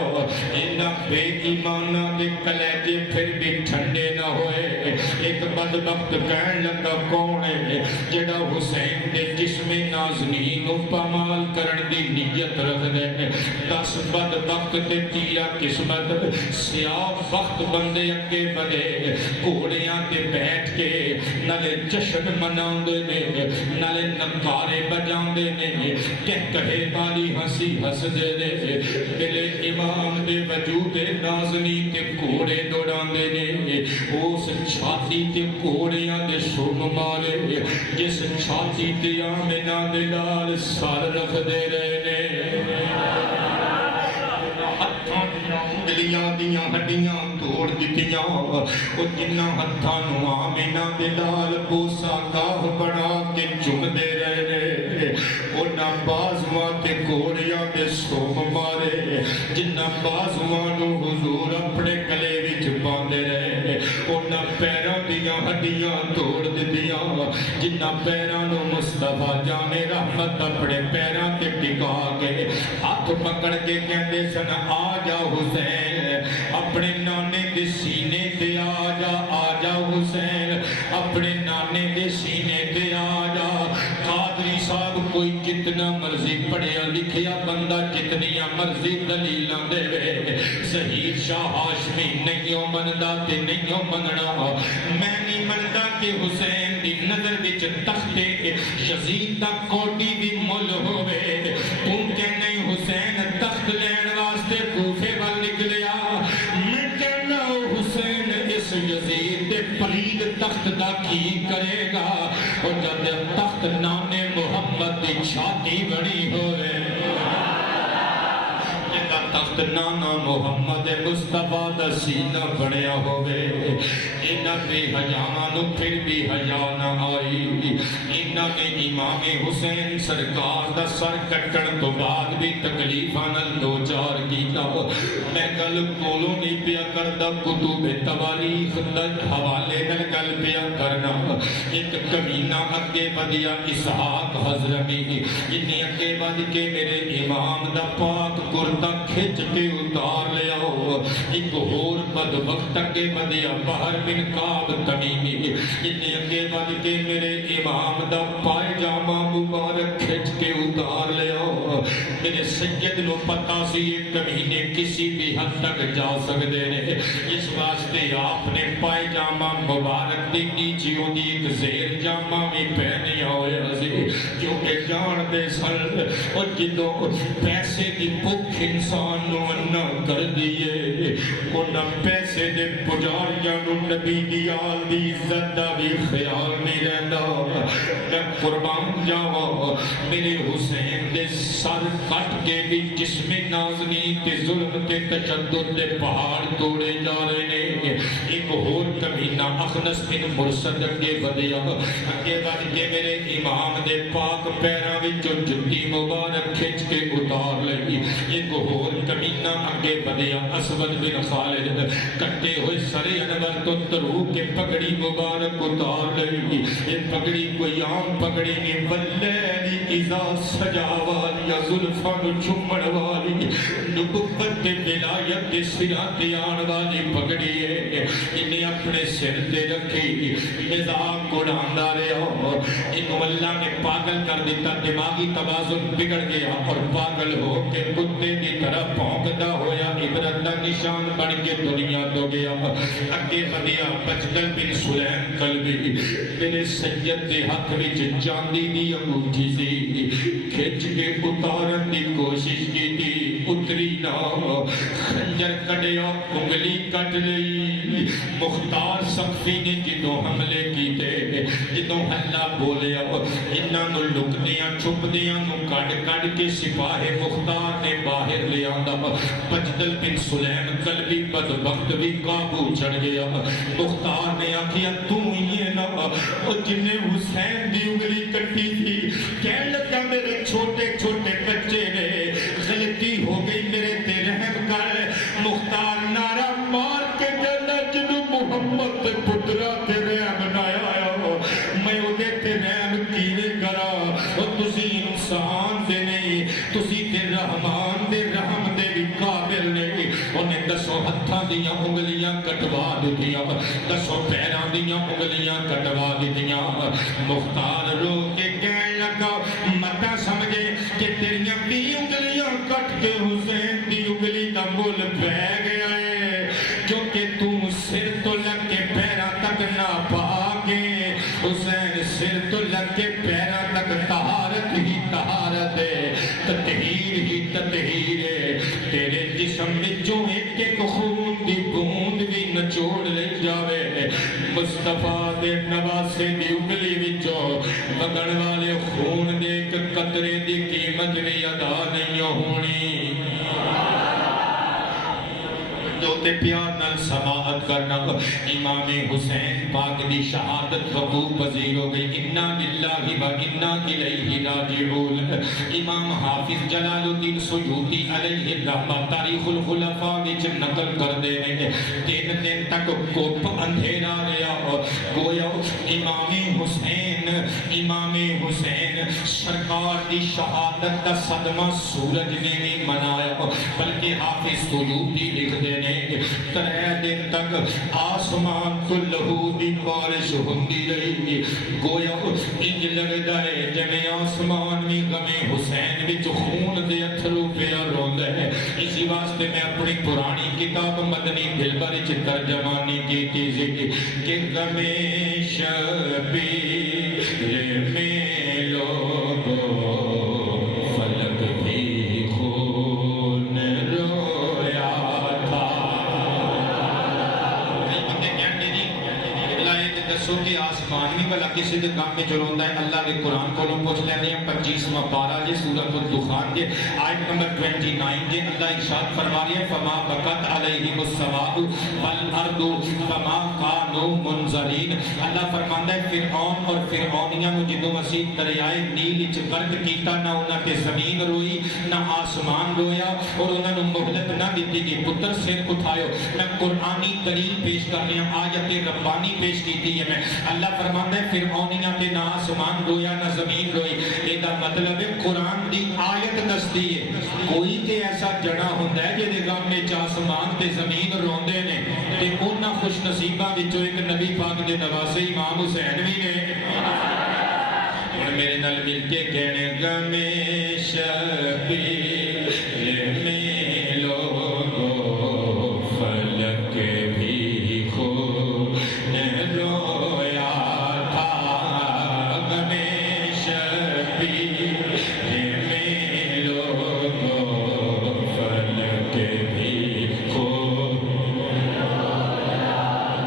انہاں بے ایمانہ دے کلیجے پھر بھی ٹھنڈے نہ ہوئے ایک بدبخت کہن لگا کون ہے جڑا حسین دے جسم نازنین پامال کرن دی نیت رکھ دے 10 بدبخت تے تیرا قسمت سیاہ وقت بندے اگے بڑے گھوڑیاں تے بیٹھ کے نالے جشن مناؤندے نے نالے نکارے بجاؤندے نے کہے والی ہنسی ہس دے دے میرے امام دے وجود نازنین تے گھوڑے دوڑاندے نے اس چھاتی تے گھوڑیاں دے شم مارے جس چھاتی تے آمنہ دے لال سار رکھ دے رہے نے انگلیاں دیاں ہڈیاں توڑ دتیاں او جنہاں ہتھاں نو آمنہ دے لال بوسا گاہ بنا کے چم دے رہے انہاں بازواں تے گھوڑیاں دے سوم مارے جنہاں بازواں نو حضور اپنے گلے وچ باندھے رہے انہاں پیراں دیاں ہڈیاں توڑ دتیاں جنہاں پیراں نو مصطفیٰ جان رحمت اپنے پیراں تے ٹکا کے ہاتھ پکڑ کے کہندے سن آ جا حسین اپنے نانے دے سینے تے آ جا حسین اپنے نانے دے سینے تے آ جا قادری صاحب کوئی جتنا مرضی پڑھیا لکھیا بندہ جتنیاں مرضی دلیلاں دے وے ظہیر شاہ ہاشمی نہیں مندا تے نہیں مننا میں نہیں مندا کہ حسین دی نظر وچ تخت یزید دا کوٹی بھی مل ہوئے تم کہ نہیں حسین تخت لین واسطے کوفے وال نکلیا میں کہنا حسین اس یزید دے پلید تخت دا کی کرے گا اور جب تخت نانے محمد دی چھاتی بڑی ہوئے تخت نانا محمد مصطفیٰ دا سینہ بڑیا ہوئے انہاں بے حیاں نو پھر بھی حیا نہ آئی انہاں نے امام حسین سرکار دا سر کٹن تو بعد بھی تکلیفاں نال دوچار کیتا میں گل کولوں نہیں پیا کردا کتب تواریخ دا حوالے نال گل پیا کرنا ایک کمینہ اگے ودیا اسحاق حضرمی جنہیں اگے ود کے میرے امام دا پاک کرتا کھچ کے اتار لیا ایک اور بدبخت اگے ودیا بہر بن کعب تمیمی جنہیں اگے ود کے میرے امام دا پائے جامہ مبارک کھچ کے اتار لیا میرے سید نو پتا سی ایک کمینے کسی بھی حد تک جا سکتے ہیں اس واسطے آپ نے پائے جامہ مبارک دی نیچی ہو دی ایک زیر جامہ میں پہنے ہوئے سی جو کہ جان دے سن اور جدو پیسے دی بھوک انسان نو انا کر دیئے انہا پیسے دے پجاریاں نو نبی دی آل دی عزت دا بھی خیال نہیں رہتا میں قربان جاوا میرے حسین دے سر کٹ کے بھی جسم نازنی تے ظلم تے تشدد دے پہاڑ توڑے جا رہے ہیں ایک اور کمینہ اخنس بن مرسد اگے ودیا اگے ود کے میرے امام دے پاک پیرا وچوں جُتی مبارک مبارک کھچ کے اتار لئی. ایک اور کمینہ اگے بدیا اسود بن خالد کٹے ہوئے سر انور تو ترو کے پگڑی مبارک اتار لئی. یہ پگڑی کوئی عام پگڑی نہیں واللیلی اذا سجا والی زلفان چمڑ والی نبوت ولایت سرات آن والی پگڑی ہے. انہیں اپنے سر تے رکھی مزاق اڑاندا رہا. انہوں اللہ نے پاگل کر دیتا, دماغی توازن بگڑ گیا اور پاگل ہو کے کتے کی طرح بھونکتا ہویا عبرت کا نشان بن کے دنیا تو گیا. اگے بدیا بجدل بن سلیم قلبی میرے سید دے ہاتھ وچ چاندی دی انگوٹھی سی, کھچ کے اتارن دی کوشش کی تھی, اتری نہ. خنجر کٹیا انگلی کٹ لئی. مختار سقفی نے جدوں حملے کیتے, جدوں اللہ بولیا انہاں نو لکدیاں چھپدیاں نو کڈ کڈ کے سپاہ مختار نے باہر لے آندا. بجدل بن سلیم قلبی بدبخت بھی قابو چڑھ گیا. مختار نے آکھیا تو ہی ہے نا او جن نے حسین دی انگلی کٹی تھی. کہنے لگا میرے چھوٹے چھوٹے بچے نے غلطی ہو گئی میرے تے رحم کر. مختار نعرہ مار کے کہنا جنوں محمد تے پترا تے رحم نہ آیا میں اودے تے رحم کیویں کرا. او تسی انسان دے نہیں, تسی تے رحمان دے رحم دے بھی قابل نہیں. انہیں 10 ہتھاں دیاں انگلیاں کٹوا دتیاں, 10 پیراں دیاں انگلیاں کٹوا دتیاں. مختار رو کے کہنے لگا متا سمجھے کہ تیریاں 20 انگلیاں کٹ کے حسین دی انگلی کا مول پہ گیا ہے, کیونکہ تو سر تو لگ کے پیرا تک نہ پاگے. حسین سر تو لگ کے پیرا تک طہارت ہی طہارت ہے, تطہیر ہی تطہیر ہے. تیرے جسم وچوں ایک ایک خون دی بوند بھی نچوڑ لے جاوے. مصطفیٰ دے نواسے دی انگلی وچوں وگن والے خون دے ایک قطرے دی قیمت بھی ادا نہیں ہونی. جو تے پیار نال سماعت کرنا. امام حسین پاک دی شہادت وقوع پذیر ہو گئی. انا للہ و انا الیہ راجعون. امام حافظ جلال الدین سیوطی علیہ الرحمہ تاریخ الخلفاء وچ نقل کر دے نے 3 دن تک کوپ اندھیرا رہا. گویا امام حسین سرکار دی شہادت دا صدمہ سورج نے نہیں منایا, بلکہ حافظ سیوطی لکھ دے نے 3 دن تک آسمان تو لہو دی بارش ہوندی رہی. گویا انج لگدا ہے جویں آسمان بھی غم حسین وچ خون دے اتھرو پیا روندا ہے. اسی واسطے میں اپنی پرانی کتاب مدنی دلبر وچ ترجمانی کیتی سی کہ غم شبیر میں لوگو فلک بھی خون رویا تھا. دسو کہ آسمان بھی بلا کسی دے کام میں چلوندا ہے. اللہ کے قرآن کو پوچھ لینے ہیں 25واں پارہ جے سورۃ الدخان کے آیت نمبر 29 جے اللہ ارشاد فرما رہی ہے فما بکت علیہم السماء والارض فما کانوا منظرین. اللہ فرماندا ہے فرعون اور فرعونیاں نو جدوں اسی دریائے نیل وچ غرق کیتا نہ انہاں تے زمین روئی نہ آسمان رویا اور انہاں نو مہلت نہ دتی گئی. پتر سر اٹھاؤ. میں قرآنی دلیل پیش کرنے آیت ربانی پیش کیتی ہے. میں اللہ فرماتا ہے فرعونیاں تے نہ آسمان رویا نہ زمین روئی. یہ مطلب ہے قرآن دی آیت دستی ہے کوئی تے ایسا جڑا ہوندا ہے جے غم وچ آسمان تے زمین روندے نے تے انہاں خوش نصیباں وچوں ایک نبی پاک دے نواسے امام حسین بھی نے. ہن میرے نال مل کے کہنے غم شبیر میں لوگو فلک بھی خون رویا تھا. غم شبیر میں لوگو فلک بھی خون رویا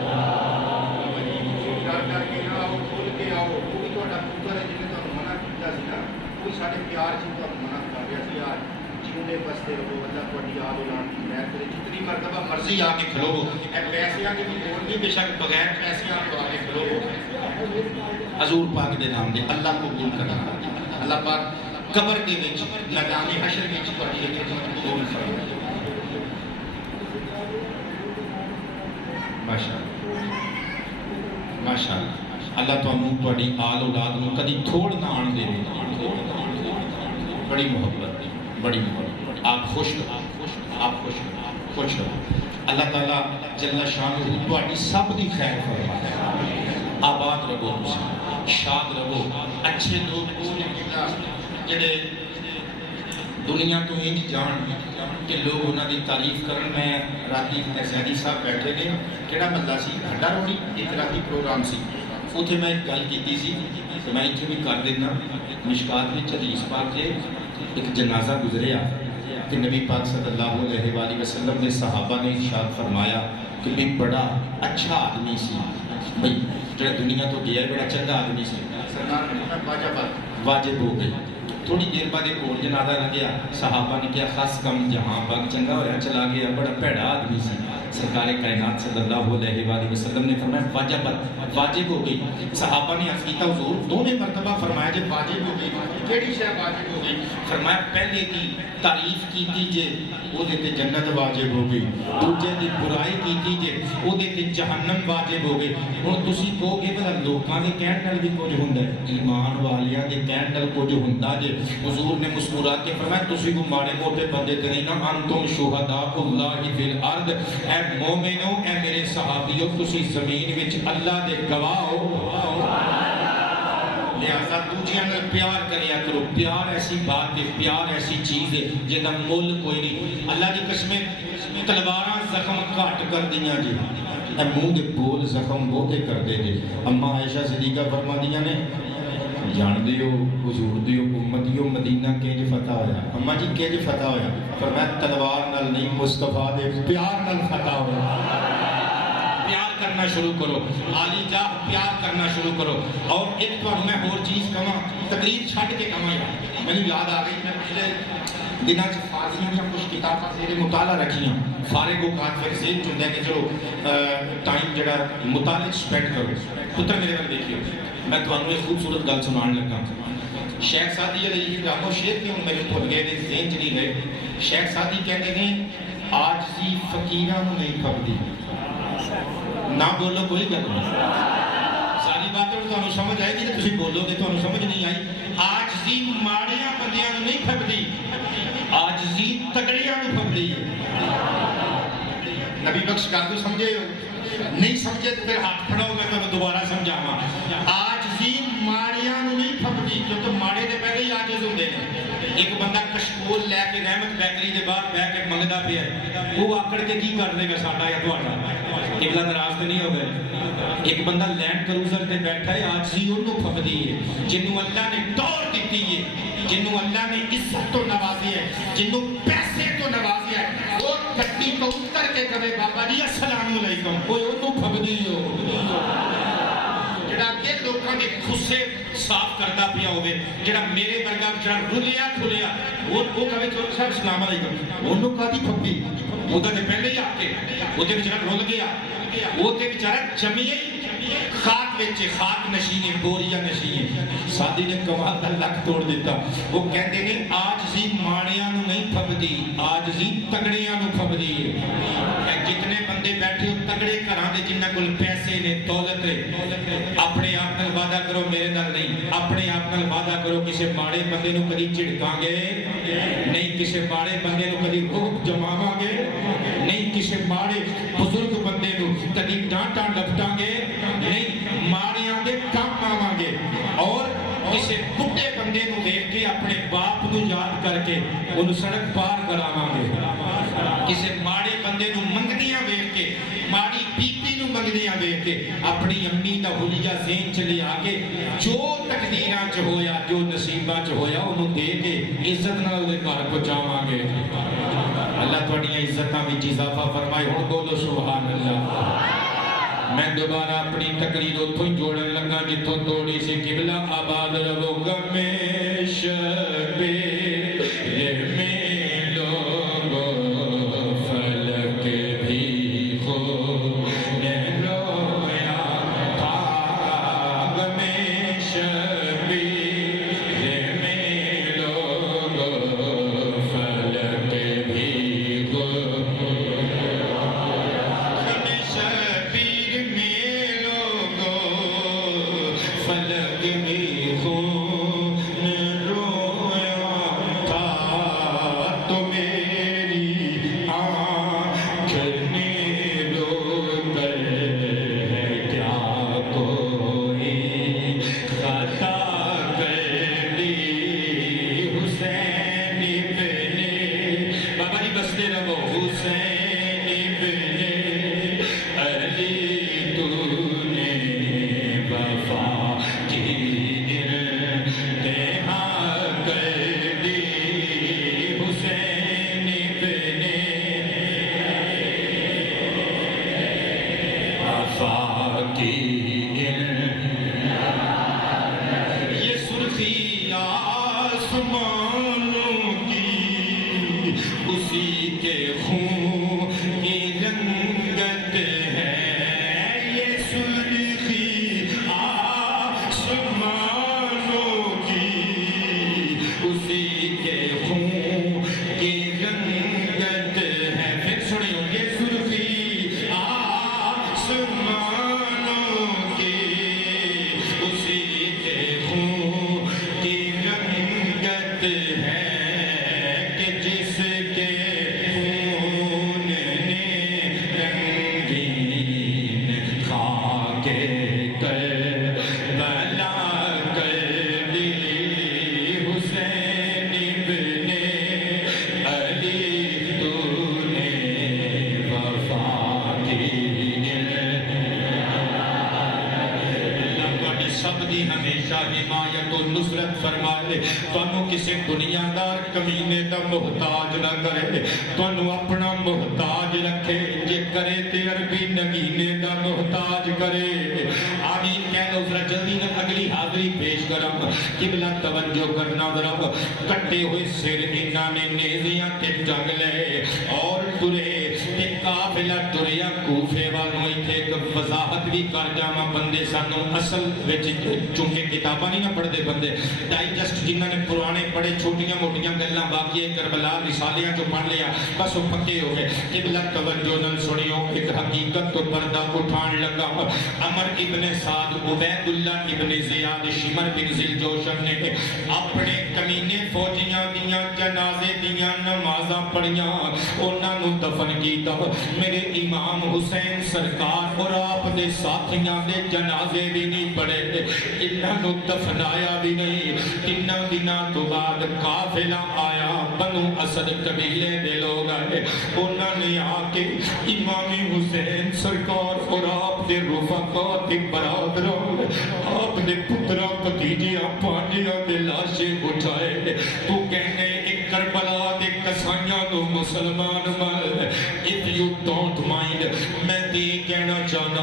تھا. ڈر کے آؤ کھل کے آؤ کوئی تو پتر ہے جنہیں تو منع کیا سی نا کوئی سارے پیار چیز تو منع کر رہا سی یار جیونے بستے رہو اللہ کو یاد اولاد کی خیر کرے جتنی مرتبہ مرضی آ کے کھلو اے پیسے آ کے بھی بول نہیں بے شک بغیر پیسے آ کے کھلو حضور پاک دے نام دے اللہ قبول کرنا. اللہ پاک قبر دے وچ میدان حشر وچ تہاڈی خدمت قبول فرمائے. ماشاءاللہ اللہ تانوں تہاڈی آل اولاد نوں کدی تھوڑ نہ آن دے. بڑی محبت بڑی محبت. آپ خوش رہو آپ خوش رہو. اللہ تعالیٰ جل شانہ تہاڈی سب دی خیر فرمائے. آباد رہو شاد رہو. اچھے لوگ جڑے دنیا تو انج جان کہ لوگ انہاں دی تعریف کرن. میں راتی تیزادی صاحب بیٹھے نے کیڑا بندہ سی ہڈا روڑی ایک راتی پروگرام سی اتنے میں ایک گل کیتی سی تو میں اتنے بھی کر دینا. مشکات میں حدیث پاک کے ایک جنازہ گزریا کہ نبی پاک صلی اللہ علیہ وآلہ وسلم نے صحابہ نے ارشاد فرمایا کہ بھی بڑا اچھا آدمی سی بھئی جو دنیا تو گیا ہے بڑا چنگا آدمی سی. واجب ہو گئی. تھوڑی دیر بعد ایک اور جنازہ لگیا. صحابہ نے کیا خاص کم جہاں پاک چنگا ہوا چلا گیا بڑا پیڑا آدمی سی. سرکار کائنات صلی اللہ علیہ وآلہ وسلم نے فرمایا واجب ہو گئی. صحابہ نے عرض کیتا حضور دو نے مرتبہ فرمایا جب واجب ہو گئی کیڑی شے واجب ہو گئی؟ فرمایا پہلے کی تعریف کیتی جے وہ دیتے جنت واجب ہو گئی. دوجے دی برائی کیتی جے وہ دیتے جہنم واجب ہو گئی. ہن تسی کہو گے بھلا لوکاں دے کہن نال بھی کچھ ہوندا ہے ایمان والیاں دے کہن نال کچھ ہوندا جے. حضور نے مسکرا کے فرمایا تسی کو ماڑے موٹے بندے تے نہیں نا انتم شہداء اللہ فی الارض. اے مومنو اے میرے صحابیو تسی زمین وچ اللہ دے گواہ ہو. لہذا دوجیاں نال پیار کریا کرو. پیار ایسی بات ہے پیار ایسی چیز ہے جہدا مول کوئی نہیں. اللہ دی قسمیں تلواراں زخم گھٹ کر دیاں جی اے منہ دے بول زخم بہتے کر دے جی. اما عائشہ صدیقہ فرمادیاں نے جان دیو حضور دیو امتیو مدینہ کینج فتح ہویا. اما جی کینج فتح ہویا؟ فرمایا تلوار نال نہیں مصطفیٰ دے پیار نال فتح ہویا. پیار کرنا شروع کرو. عالی جاہ پیار کرنا شروع کرو. اور ایک تو میں اور چیز کہاں تقریر چھٹ کے کہاں مجھے یاد آ گئی. میں پچھلے دنوں سے فارسیاں یا کچھ کتاباں سے مطالعہ رکھیاں فارغ اوقات پھر ذہن چندے کہ چلو ٹائم جڑا مطالعے سپینڈ کرو. پتر میرے بل دیکھیو میں تمہیں ایک خوبصورت گل سنان لگا. شیخ سعدی علیہ السلام شعر کیوں میرے بھول گئے نے ذہن چ نہیں گئے. شیخ سعدی کہتے ہیں عاجزی فقیراں نہیں کھبدی. نہ بولو کوئی گل نہیں. ساری باتیں تمہیں سمجھ آئے گی تو تسی بولو گے تمہیں سمجھ نہیں آئی. عاجزی ماڑیاں بندیاں نہیں کھبدی عاجزی تگڑیاں کھبدی ہے. نبی بخش گل تو سمجھے ہو نہیں سمجھے تو پھر ہاتھ کھڑاؤ میں تمہیں دوبارہ سمجھاواں. آجزی ماڑیاں نہیں پھبدی کیونکہ ماڑے دے پہلے ہی عاجز ہوندے نے. ایک بندہ کشکول لے کے رحمت بیکری دے باہر بیٹھ کے منگدا پیا ہے وہ آکڑ کے کی کر دے گا ساڈا یا تہاڈا؟ اگلا ناراض تے نہیں ہو گئے. ایک بندہ لینڈ کروزر تے بیٹھا ہے عاجزی اونوں پھبدی ہے جنوں اللہ نے دور دتی ہے جنوں اللہ نے عزت تو نوازی ہے جنوں پیسے تو نوازی ہے وہ گڈی تو اتر کے کہے بابا جی السلام علیکم کوئی اونوں پھبدی ہو جڑا کہ لوکاں دے خصے صاف کردا پیا ہوے جڑا میرے ورگا جڑا رلیا کھلیا وہ کہے چلو صاحب السلام علیکم اونوں کادی پھبدی وہ تے پہلے ہی آ کے وہ تے بیچارہ رول گیا وہ تے بیچارہ جمی خاک وچ خاک نشین بوریا نشین. سادی نے کمال دا لک توڑ دیتا. وہ کہتے ہیں عاجزی ماڑیاں نو نہیں پھبدی عاجزی تگڑیاں نو پھبدی ہے. جتنے بندے بیٹھے ہو تگڑے گھراں دے جنہاں کول پیسے نے دولت ہے اپنے آپ نال وعدہ کرو میرے نال نہیں. اپنے آپ نال وعدہ کرو کسے ماڑے بندے نو کدی جھڑکاں گے نہیں. کسے ماڑے بندے نو کدی روح جماواں گے نہیں. کسے ماڑے بزرگ بندے نو کدی ڈانٹاں ڈپٹاں گے نہیں. ماڑیاں دے کام آواں گے. اور کسے بڈھے بندے نو دیکھ کے اپنے باپ نو یاد کر کے انہوں سڑک پار کراواں گے. کسے ماڑے بندے نو منگنیاں ویکھ کے ماڑی بیبی نو منگنیاں ویکھ کے اپنی امی دا حلیہ ذہن چ لے آ کے جو تقدیراں چ ہویا جو نصیباں چ ہویا انہوں دے کے عزت نال دے گھر پہنچاواں گے. اللہ تہاڈیاں عزتاں وچ اضافہ فرمائے. ہن بولو سبحان اللہ. میں دوبارہ اپنی تقریر اتھوں جوڑن لگا جتوں توڑی سے. قبلہ آباد رہو گا میں شبِ میں لوگو فلک بھی خون لویا خواب میں شبِ میں لوگو نصرت فرمائے تانوں کسے دنیا دار کمینے دا محتاج نہ کرے تانوں اپنا محتاج رکھے جے کرے تے عربی نگینے دا محتاج کرے آمین کہنا ذرا جلدی نہ اگلی حاضری پیش کرم قبلہ توجہ کرنا ذرا کٹے ہوئے سر انہاں نے نیزیاں تے ٹنگ لے اور ترے تے قافلہ تریا کوفے والوں ایتھے ایک وضاحت بھی کر جاواں بندے سانوں اصل وچ چونکہ کتاباں نہیں نہ پڑھدے بندے ڈائجسٹ جنہاں نے پرانے پڑھے چھوٹیاں موٹیاں گلاں باقی کربلا رسالیاں جو پڑھ لیا بس وہ پکے ہو گئے قبلہ توجہ نال سنیو ایک حقیقت تو پردہ اٹھان لگا عمر ابن سعد عبید اللہ ابن زیاد شمر بن ذوالجوشن نے اپنے کمینے فوجیاں دیاں جنازے دیاں نمازاں پڑھیاں انہاں نو دفن کیتا میرے امام حسین سرکار اور آپ دے ساتھیاں دے جنازے بھی نہیں پڑے انہاں نو دفنایا بھی نہیں تین دنوں تو بعد قافلہ آیا بنو اسد قبیلے دے لوگ آئے انہاں نے آ کے امام حسین سرکار اور آپ دے رفقا دے برادران آپ دے پترا بھتیجیاں پانجیاں دے لاشیں اٹھائے تو کہنے ایک کربلا دے کسائیاں تو مسلمان مل if you don't mind میں تے کہنا چاہنا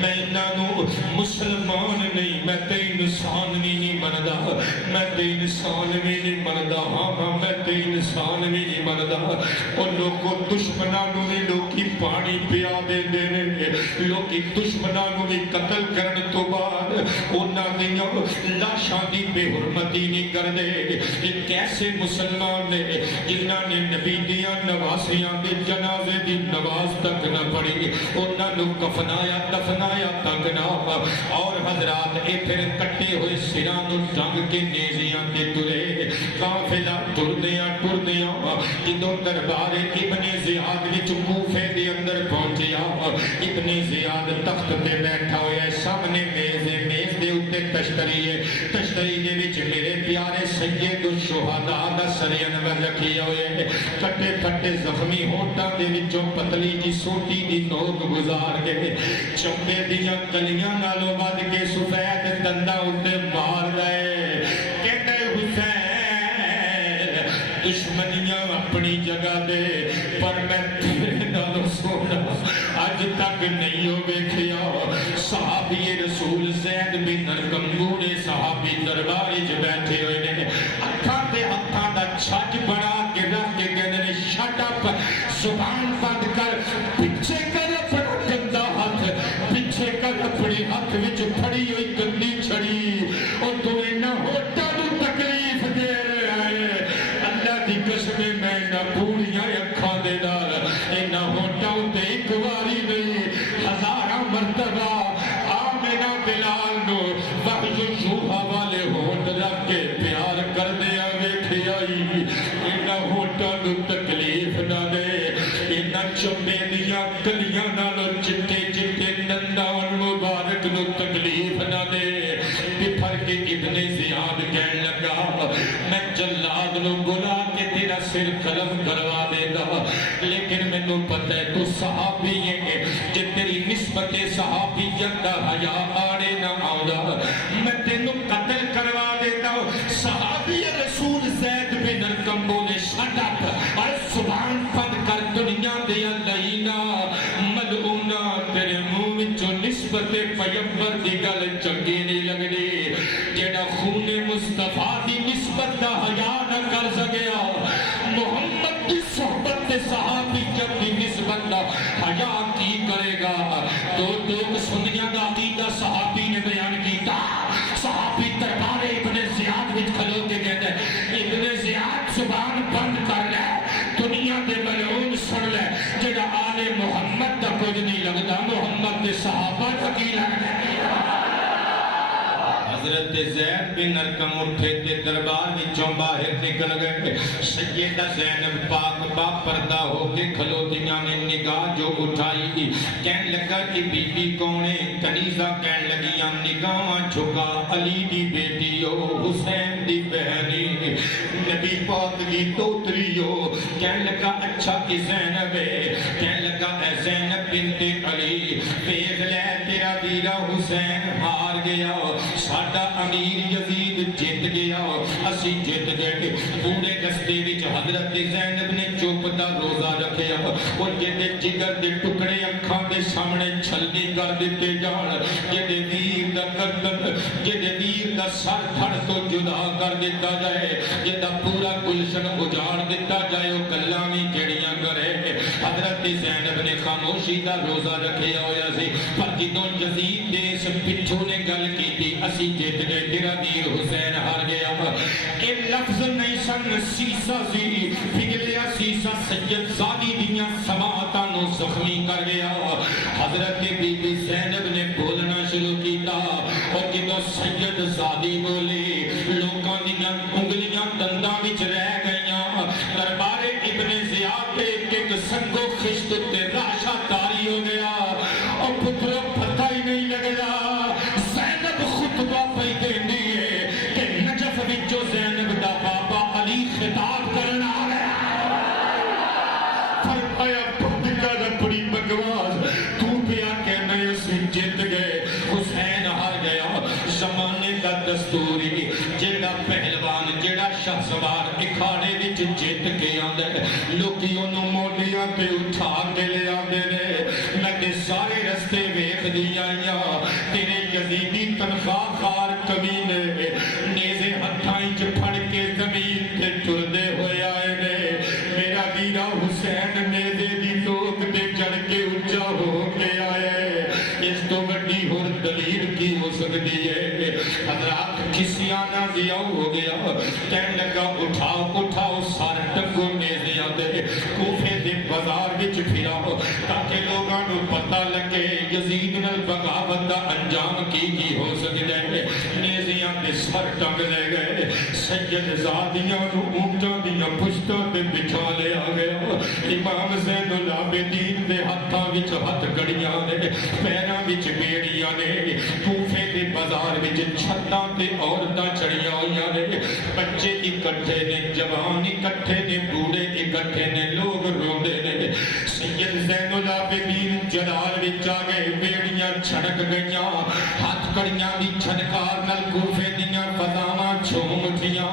میں انہوں مسلمان نہیں میں تے انسان نہیں بندا میں تے انسان نہیں بندا ہاں میں تے انسان نہیں بندا اور لوگوں دشمنانوں نے لوگی پانی پیا دے دینے لوگی دشمنانوں نے قتل کرنے تو بعد انہاں دیاں لاشاں دی بے حرمتی نہیں کر دے یہ کیسے مسلمان نے جنہاں نے نبی دیاں نواسیاں دے جنازے دی نواز تک نہ پڑی انہاں نو کفنایا دفنایا تک نہ اور حضرات اے پھر کٹے ہوئے سراں نو ٹنگ کے نیزیاں تے ترے قافلہ ٹردیاں جدوں دربار ابن زیاد وچ کوفے دے اندر پہنچیا ابن زیاد تخت تے بیٹھا ہویا ہے سامنے میز دے اوتے تشتری دے وچ میرے پیارے سید الشہداء دا سر انور رکھیا ہوئے ہیں کٹے پھٹے زخمی ہونٹاں دے وچوں پتلی جی سوٹی دی نوک گزار کے چمبے دیاں گلیاں نالوں ود کے سفید دنداں اتے مار گئے کہتے حسین دشمنیاں اپنی جگہ دے پر میں تیرے نالوں سونا اج تک نہیں ہو بیٹھیا صحابی رسول زید بن ارقم بوڑھے صحابی دربار وچ بیٹھے ہوئے نے ہتھاں تے ہتھاں دا چھج بنا کے رکھ کے کہندے نے شٹ اپ زبان بند کر پیچھے کر اپنا گندا ہاتھ پیچھے کر اپنے ہاتھ وچ پھڑی ہوئی گندی چھڑی اور تو انہاں ہوٹاں نوں تکلیف دے رہا ہے اللہ دی قسم میں نہ بوڑھیاں اکھاں دے نال انہاں ہوٹاں تے ایک واری نہیں ہزاراں مرتبہ آمنہ بلال نو وحی شوہا والے ہونٹ رکھ کے پیار کر دیا ویکھی آئی انہاں ہوٹاں نو تکلیف نہ دے انہاں چمبے دیاں گلیاں نالوں چٹے چٹے دندان مبارک نو تکلیف نہ دے پھر کے ابن زیاد کہنے لگا میں جلاد نو بلا کے تیرا سر قلم کروا دے گا لیکن میں نو پتہ ہے تو صحابی ہے جے تیری نسبت صحابیت دا حیا آڑے نہ آؤں میں تینو قتل کروا دیتا ہوں صحابی رسول زید بن ارقم بولے شٹ اپ اور زبان بند کر دنیا دے لئینا ملعونا تیرے منہ وچوں نسبت پیغمبر دی گل چنگی نہیں لگدی جیڑا خون مصطفیٰ دی نسبت دا حیا نہ کر سکیا محمد دی صحبت دے صحابیت دی نسبت دا حیا کی کرے گا دو سنیاں دا عقیدہ صحابی نے بیان کیتا صحابی دربار ابن زیاد وچ کھلو کے کہتے ہیں ابن زیاد زبان بند کر لے دنیا دے ملعون سن لے جڑا آل محمد دا کچھ نہیں لگتا محمد دے صحابہ دا کی لگتا حضرت زید بن ارقم اٹھے تے دربار وچوں باہر نکل گئے سیدہ زینب پاک با پردہ ہو کے کھلوتیاں نے نگاہ جو اٹھائی کہنے لگا کہ بی بی کونے کنیزہ کہنے لگیاں نگاہ جھکا علی دی بیٹی ہو حسین دی بہنی نبی پاک دی دوتری ہو کہنے لگا اچھا کی زینب ہے کہنے لگا اے زینب بنت علی دیکھ لے تیرا ویرا حسین ہار گیا ساڈا امیر یزید جیت گیا اسی جیت گئے پورے رستے وچ حضرت زینب نے چپ دا روزہ رکھیا اور جدے جگر دے ٹکڑے اکھاں دے سامنے چھلنی کر دیتے جان جدے ویر دا گردن جدے ویر دا سر دھڑ تو جدا کر دیتا جائے جدا پورا گلشن اجاڑ دیتا جائے وہ گلاں وی کیڑیاں کرے حضرت زینب نے خاموشی دا روزہ رکھیا ہویا سی پر جدوں یزید دے اس پچھو نے گل کیتی اسی جیت گئے تیرا ویر حسین ہار گیا اے لفظ نہیں سن سیسا سی پگھلیا سیسا سید زادی دیاں سماعتاں نو زخمی کر گیا حضرت بی بی زینب نے بولنا شروع کیتا اور جدوں سید زادی بولی لوکاں دیاں انگلیاں دنداں وچ رہ گئیاں دربار ابن زیاد تے ایک سنگو خشت تے راشا تاری ہو گیا اور پترو پتہ ہی نہیں لگا زینب خطبہ پہ دیندی ہے کہ نجف وچوں زینب دا بابا علی خطاب کرنا آ گیا فرمایا پتکا دا بڑی بکواس تو پیا کہنا اسی جیت گئے حسین ہار گیا زمانے دا دستوری جیڑا پہلوان جیڑا شاہ سوار اکھاڑے وچ جیت کے آندے لوکی انہوں موڈیاں پہ اٹھا کے لے آندے نے میں تے سارے رستے ویکھ دیا تیرے یزیدی تنخواہ خار کمینے نیزے ہتھائیں پھڑ کے زمین تے ٹردے ہوئے آئے نے میرا ویرا حسین نیزے دی توک تے چڑھ کے اچھا ہو کے آئے اس تو بڑی ہر دلیل کی ہو سکتی ہے حضرات کسی آنا دیا ہو گیا کہنے لگا اٹھاؤ اٹھاؤ سارے ٹنگو نیزیاں دے کوفے دے بازار وچ پھراؤ تاکہ لوگاں نو پتہ لگے یزید نال بغاوت دا انجام کی ہو سکتا ہے نیزیاں دے سر ٹنگ لے گئے سید زادیاں نو اونٹاں دیاں پشتاں تے بٹھا لے آ گیا امام زین العابدین دے ہتھاں وچ ہتھ گڑیاں نے پیراں وچ بیڑیاں نے کوفے دے بازار وچ چھتاں تے عورتاں چڑھیاں ہوئیاں نے بچے اکٹھے نے جوان اکٹھے نے بوڑھے اکٹھے نے لوگ روندے نے سید زین العابدین جلال وچ آ گئے بیڑیاں چھڑک گئیاں ہاتھ کڑیاں دی چھنکار نال کوفے دیاں فضاواں چھوم اٹھیاں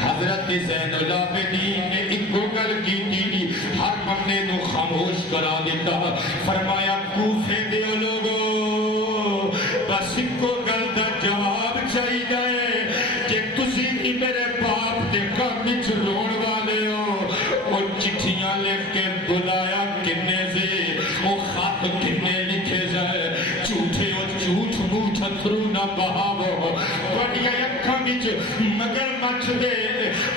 حضرت زین العابدین نے اکو گل کیتی ہر بندے نو خاموش کرا دیتا فرمایا کوفے دے لوگو بس اکو گل دا جواب چاہی جائے کہ تسی بھی میرے باپ دے کام وچ رون والے ہو اور چٹھیاں لکھ کے بلایا کنے سے وہ خط کنے لکھے جائے جھوٹے اور جھوٹ موٹھ اتھرو نہ بہاو بڑیاں اکھاں وچ مگر مچھ دے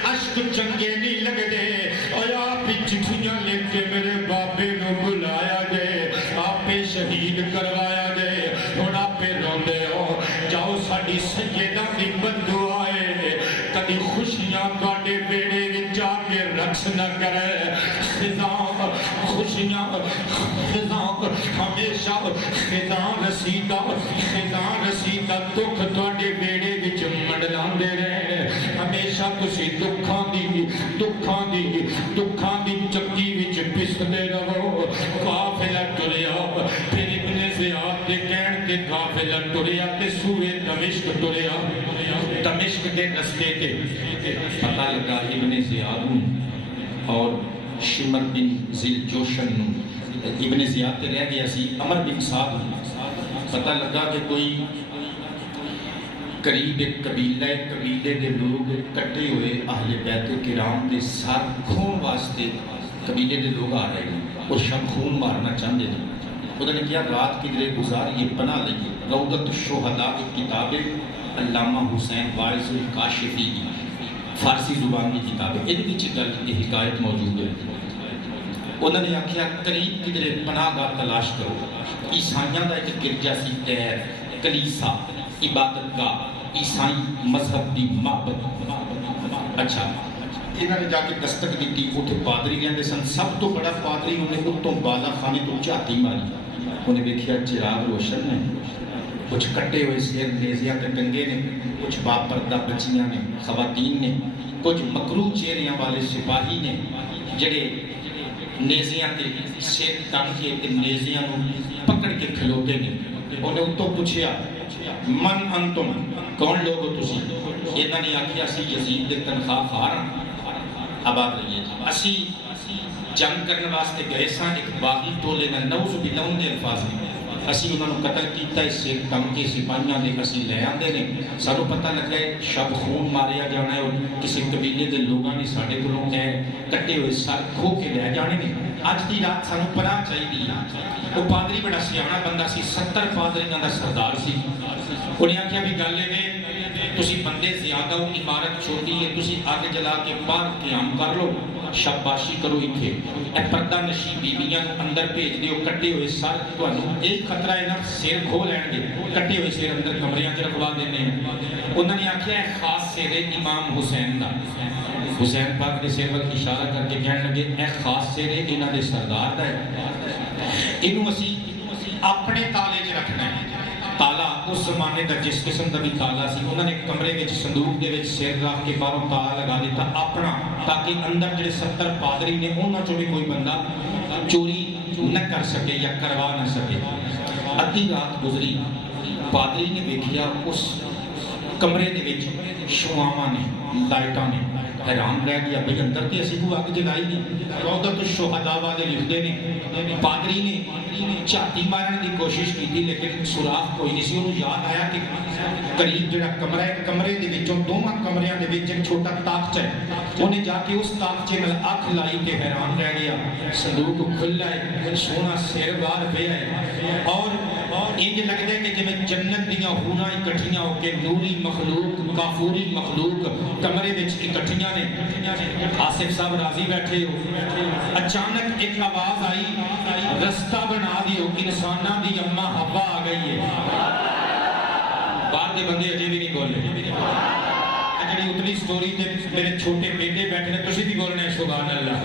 عشق چنگے نہیں لگ دے اور آپ چٹھیاں لکھ کے میرے بابے نو بلایا جائے آپ شہید کروایا جائے اور آپ روندے ہو جاؤ ساڑی سیدہ دی بدو آئے کدی خوشیاں کاٹے بیڑے وچا کے رکس نہ کرے خزاں خوشیاں خزاں ہمیشہ خزاں رسیدہ دکھ توڑے بیڑے وچ منڈلان دے رہے ہمیشہ تسی دکھاں دی چکی وچ پسدے رہو قافلہ ٹریا پھر ابن زیاد دے کہن کے قافلہ ٹریا تے سوئے دمشق ٹریا دمشق دے رستے تے پتہ لگا ابن زیاد اور شمر بن ذل جوشن ابن زیاد تے رہ گیا سی عمر بن سعد پتہ لگا کہ کوئی قریب ایک قبیلے دے لوگ کٹے ہوئے اہل بیت کرام دے سر خون واسطے قبیلے دے لوگ آ رہے ہیں اور شب خون مارنا چاہتے ہیں انہوں نے کیا رات کی گرے گزار یہ پناہ لگی روضت الشہداء کی کتاب علامہ حسین وارث الکاشفی کی فارسی زبان کی کتاب ہے یہ گل یہ حکایت موجود ہے انہوں نے آخیا قریب کی گرے پناہ گاہ تلاش کرو عیسائیاں دا ایک گرجا سی تیر کلیسا عبادت کا عیسائی مذہب دی معبد اچھا انہوں نے جا کے دستک دیتی اتنے پادری رہتے سن سب تو بڑا پادری انہیں اتوں بالا خانے تو جاتی ماری انہیں دیکھا چراغ روشن نے کچھ کٹے ہوئے سیر نیزیاں تے ٹنگے نے کچھ باپردہ بچیاں نے خواتین نے کچھ مکرو چہریاں والے سپاہی نے جڑے نیزیاں تے سر تن کے نیزیاں نو پکڑ کے کھلوتے نے. انہیں اتوں پوچھیا من انتم, کون لوگ ہو تسی؟ انہوں نے آکھیا اسی یزید دے تنخواہ خار آباد رہیے جی, اسی جنگ کرنے واسطے گئے ساں ایک باغی ٹولے نال نعوذ باللہ دے الفاظ نے, اسی انہوں نے قتل کیتا ہے, سر تن کے سپاہیاں دے اسی لے آندے نے, سانو پتہ لگا ہے شب خون ماریا جانا ہے اور کسی قبیلے دے لوگاں نے ساڈے کولوں کٹے ہوئے سر کھو کے لے جانے نے. اج دی رات سانو پناہ چاہیے. وہ پادری بڑا سیاح بندہ سی, 70 پادریاں دا سردار سی. انہیں آخیا بھی گل ہے تسی بندے زیادہ ہو, عمارت چھوٹی ہے, تسی آگے جلا کے باہر قیام کر لو, شاباشی کرو اتھے. اے پردہ نشی بیویاں اندر بھیج دیو, کٹے ہوئے سر تانوں ایک خطرہ ہے نا سر کھو لین گے, کٹے ہوئے سر اندر کمریاں چ رکھوا دینے ہیں. انہوں نے آخیا ہے خاص سر امام حسین دا. حسین پاک کے سر وقت اشارہ کر کے کہنے لگے اے خاص سر انہاں دے سردار دا ہے, انہوں اسی اپنے تالے چ رکھنا ہے. تالا اس زمانے دا جس قسم دا بھی تالا سی, انہوں نے کمرے وچ صندوق دے وچ سر رکھ کے باہروں تالا لگا دیتا اپنا, تاکہ اندر جڑے 70 پادری نے انہاں چوں بھی کوئی بندہ چوری نہ کر سکے یا کروا نہ سکے. ادھی رات گزری, پادری نے دیکھیا اس کمرے دے وچ شعاواں نے, لائٹاں نے. حیران رہ گیا بھئی اندر تے اسی کو اگ جلائی نہیں. روضۃ الشہداء والے لکھتے نے پادری نے جھاتی مارن کی کوشش کی تھی لیکن سوراخ کوئی نہیں سی. انہوں یاد آیا کہ قریب جڑا کمرہ ہے, کمرے دے وچوں دوواں کمریاں دے وچ ایک چھوٹا تاخچہ ہے. انہیں جا کے اس تاخچے نال اکھ لائی تے حیران رہ گیا. صندوق کھلا ہے, سونا سر باہر پیا ہے, اور انج لگدا ہے کہ جویں جنت دیاں حوراں اکٹھیاں ہو کے نوری مخلوق, کافوری مخلوق کمرے وچ اکٹھیاں نے. آصف صاحب راضی بیٹھے ہو, اچانک ایک آواز آئی رستہ بنا دیو, انساناں دی اماں حوا آ گئی ہے. باہر دے بندے اجے بھی نہیں بولے. جڑی اتلی سٹوری تے میرے چھوٹے بیٹے بیٹھے نے, تسی بھی بولنا ہے سبحان اللہ.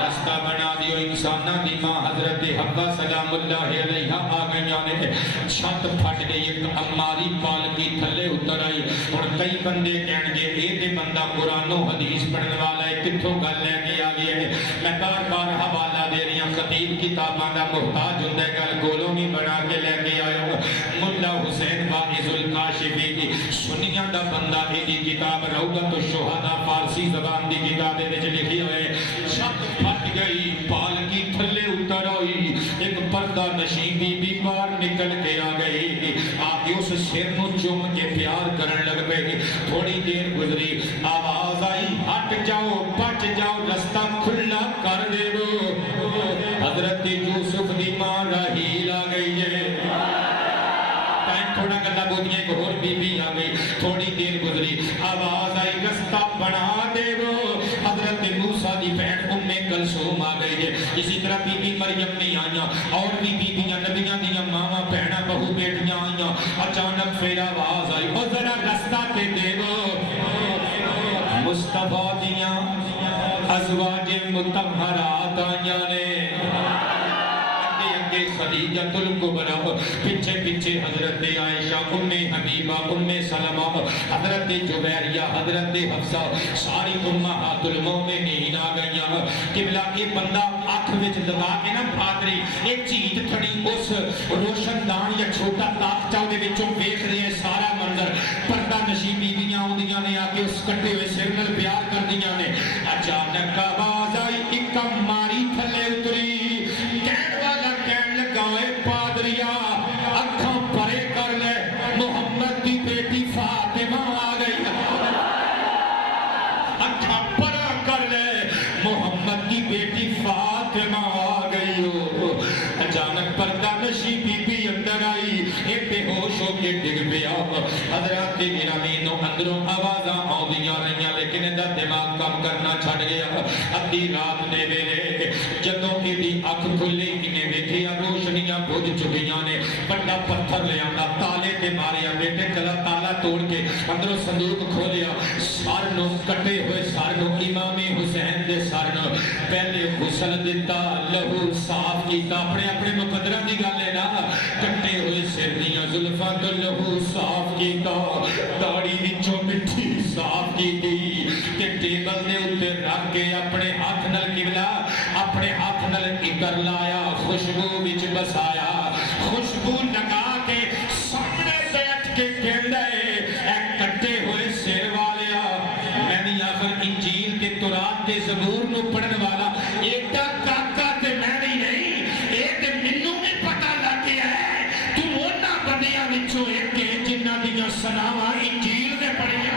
رستہ بنا دیو انساناں دی ماں حضرت حوا سلام اللہ علیہا آ گئیاں نے. چھت پھٹ گئی, ایک اماری پالکی تھلے اتر آئی. ہن کئی بندے کہن گے اے تے بندہ قرآن و حدیث پڑھن والا ہے, کتھوں گل لے کے آ گیا ہے. میں بار بار حوالہ دے رہی ہوں, خطیب کتاباں دا محتاج ہوندا ہے, گل گولوں نہیں بنا کے لے کے آیا ہوں. ملا حسین واعظ الکاشفی دی سنیاں دا بندہ دی کتاب روضۃ الشہداء فارسی زبان دی کتاب وچ لکھی ہوئے. چھت پھٹ گئی, پالکی تھلے اتر آئی, ایک پردہ نشین بی بی باہر نکل کے آ گئی. آپ اس سر نو چوم کے پیار کرن لگ پئی. تھوڑی دیر گزری, آواز آئی ہٹ جاؤ, بچ جاؤ, رستہ کھلا کر دے دو. حضرت یوسف دی ماں راہیل آ گئی ہے. تھوڑا گلا بودیاں ایک اور بی بی آ گئی. تھوڑی دیر گزری, آواز آئی رستہ بنا دے دو. حضرت موسیٰ دی بہن ام کلثوم آ گئی ہے. اسی طرح بی بی مریم نہیں آئیاں, اور بھی بیبیاں نبیاں دیاں ماواں بہناں بہو بیٹیاں آئیاں. اچانک پھر آواز آئی او ذرا رستہ تے دے دو. مصطفیٰ دیاں ازواج مطہرات آئیاں نے, خدیجۃ الکبریٰ, پیچھے پیچھے حضرت عائشہ, ام حبیبہ, ام سلمہ, حضرت جویریہ, حضرت حفصہ, ساری امہات المومنین آ گئیاں. قبلہ یہ بندہ اکھ وچ لگا کے نا پادری ایک چیت کھڑی اس روشن دان یا چھوٹا تاخچہ دے وچوں ویکھ رہے ہیں سارا منظر. پردہ نشی بیویاں آندیاں نے, آ کے اس کٹے ہوئے سر نال پیار کردیاں نے. اچانک آواز آئی, ایک ماری تھلے اتری. پادریا اکھاں پرے کر لے, محمد دی بیٹی فاطمہ آ گئی. اکھاں پرا کر لے, محمد دی بیٹی فاطمہ آ گئی. اچانک پردہ نشی بی بی اندر آئی, اے بے ہوش ہو کے ڈگ پیا. حضرات گرامی اندروں آوازاں آندیاں رہیاں لیکن اندا دماغ کم کرنا چھڈ گیا. ادھی رات دے ویلے جدوں ایدی اکھ کھلی, انہیں ویکھیا روشنیاں بجھ چکیاں نے. بڑا پتھر لے آندا, تالے تے ماریا. بیٹے چلا تالا توڑ کے اندروں صندوق کھولیا. سر نو کٹے ہوئے سر نو امام حسین دے سر نو پہلے غسل دتا, لہو صاف کیتا. اپنے اپنے مقدرہ دی گل ہے نا, کٹے ہوئے سر دیاں زلفاں تو لہو صاف کیتا. داڑھی وچوں مٹی صاف کیتی. تے ٹیبل دے اوتے رکھ کے اپنے ہاتھ نال قبلہ اپنے ہاتھ نال عطر لایا خوشبو وچ بسایا خوشبو لگا کے سامنے بیٹھ کے کہندا ہے اے کٹے ہوئے سر والیا میں بھی آخر انجیل تے تورات تے زبور نو پڑھن والا ایڈا کاکا تے میں بھی نہیں اے تے مینوں بھی پتہ لگ گیا ہے تو انہاں بندیاں وچوں ایک ہے جنہاں دیاں سناواں انجیل دے پڑھیاں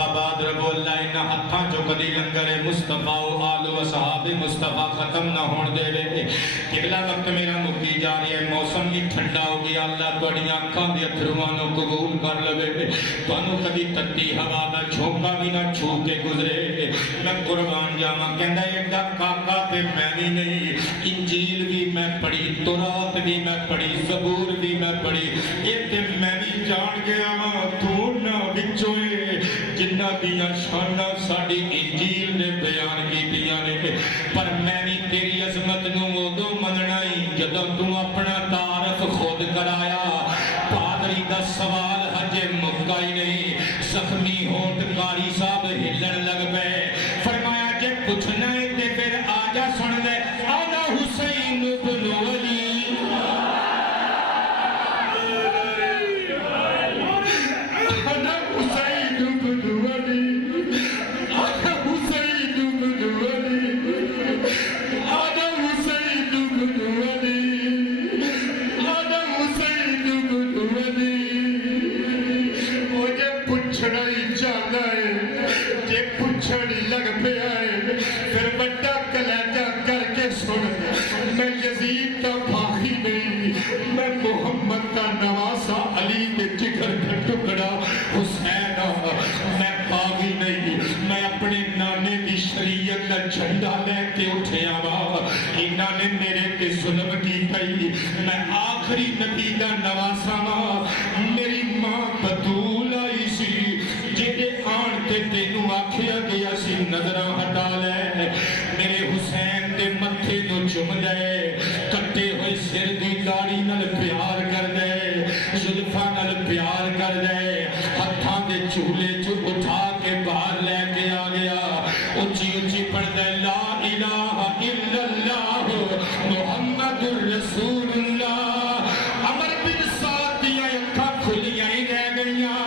آباد رب اللہ انہا ہتھاں جو کدی لنگر مصطفیٰ و آل و صحاب مصطفیٰ ختم نہ ہون دے وے قبلہ وقت میرا مکی جا رہی ہے موسم بھی ٹھنڈا ہو گیا اللہ بڑی آنکھاں دی اتھروانوں قبول کر لوے تو انہوں کبھی تتی ہوا دا چھوکا بھی نہ چھو کے گزرے میں قربان جاما کہندہ ایڈا کاکا تے میں بھی نہیں انجیل بھی میں پڑھی تورات بھی میں پڑھی زبور بھی میں پڑھی یہ تے میں بھی جان گیا تو نہ بچوئے جنہ دیاں شانہ ساڑی انجیل نے بیان کی دیا نے پر میں بھی تیری عظمت نو مودو مننائی جدوں تو اپنا تعارف خود کرایا پادری دا سوال حجے مکائی نہیں زخمی ہونٹ کاری صاحب ہلن لگ گئے فرمایا کہ پوچھنا ہے تے پھر آجا سن لے آنا حسین بن علی جھنڈا لے کے اٹھے آبا انہاں نے میرے تے ظلم کی کئی میں آخری نبی دا نواسا میری ماں بطول آئی سی جدے آن تے تینوں آکھیا گیا سی نظرہ ہٹا لے میرے حسین دے متھے نو چم دے کٹے ہوئے سر دی داڑھی نال پیار کر دے زلفاں نال پیار کر دے ہتھاں دے چولے چ اٹھا کے باہر لے کے آ گیا اچھی اچھی پڑھ دے لا الہ الا اللہ محمد الرسول اللہ عمر بن سعد دیا اکھا کھلیاں ہی رہ گئیاں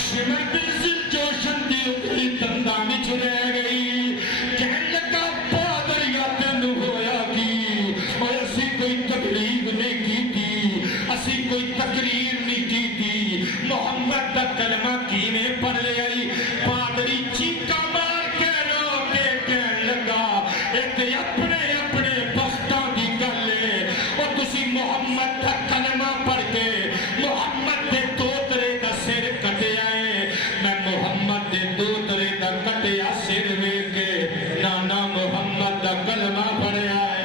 شمر بن زلجوشن دی اکھی دندہ وچ رہ گئی کہن لگا پادریا تینو ہویا کی اور اسی کوئی تقریب نہیں کی تھی اسی کوئی تقریر نہیں کی تھی محمد دا کلمہ کیویں پڑھ لے آئی پادری چیکا مار کے رو کے کہن لگا اتے اپنے اپنے بختاں دی گلے اور تسی محمد دا کلمہ پڑھ کے محمد دے دوترے دا سر کٹے آئے میں محمد دے دوترے دا کٹیا سر وے کے نانا محمد دا کلمہ پڑھے آئے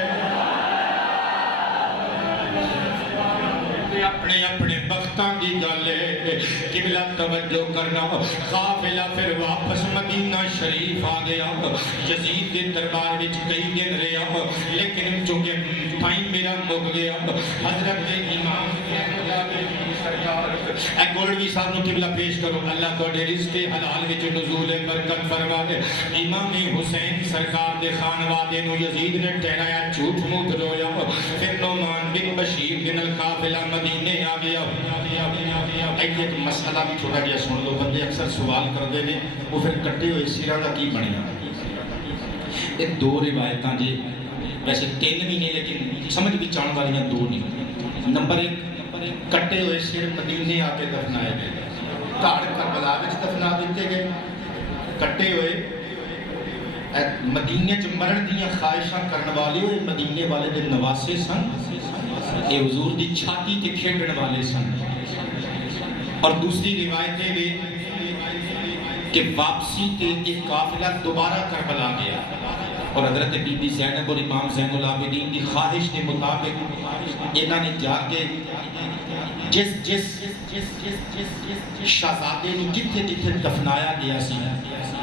اپنے اپنے بختاں دی گلے قبلہ توجہ کرنا قافلہ پھر واپس مدینہ شریف آ گیا یزید کے دربار وچ کئی دن رہا لیکن چونکہ ٹائم میرا مک گیا حضرت امام اے گولڈوی صاحب نو قبلہ پیش کرو اللہ کو رزق حلال وچ نزول برکت فرمائے امام حسین سرکار دے خانوادے نو یزید نے ٹھہرایا جھوٹ موٹ رویا پھر نعمان بن بشیر بن القافلہ مدینے آ گیا ایک مسئلہ بھی چھوٹا گیا سن لو بندے اکثر سوال کر دے نے وہ پھر کٹے ہوئے سیرہ دا کی بنیا ایک دو روایتاں جی ویسے تین بھی نہیں لیکن سمجھ بھی چاہنے والیاں دو نہیں نمبر ایک کٹے ہوئے سر مدینے آ کے دفنائے گئے کاڑ کربلا وچ دفنا دیتے گئے کٹے ہوئے مدینے چ مرن دیاں خواہشاں کرن والے ہوئے مدینے والے دے نواسے سن اے حضور دی چھاتی تے کھیڈن والے سن اور دوسری روایتیں بھی کہ واپسی تے ایک قافلہ دوبارہ کربلا گیا اور حضرت بی بی زینب اور امام زین العابدین کی خواہش کے مطابق انہوں نے جا کے جس شہزادے نے جتھے جتھے دفنایا گیا سی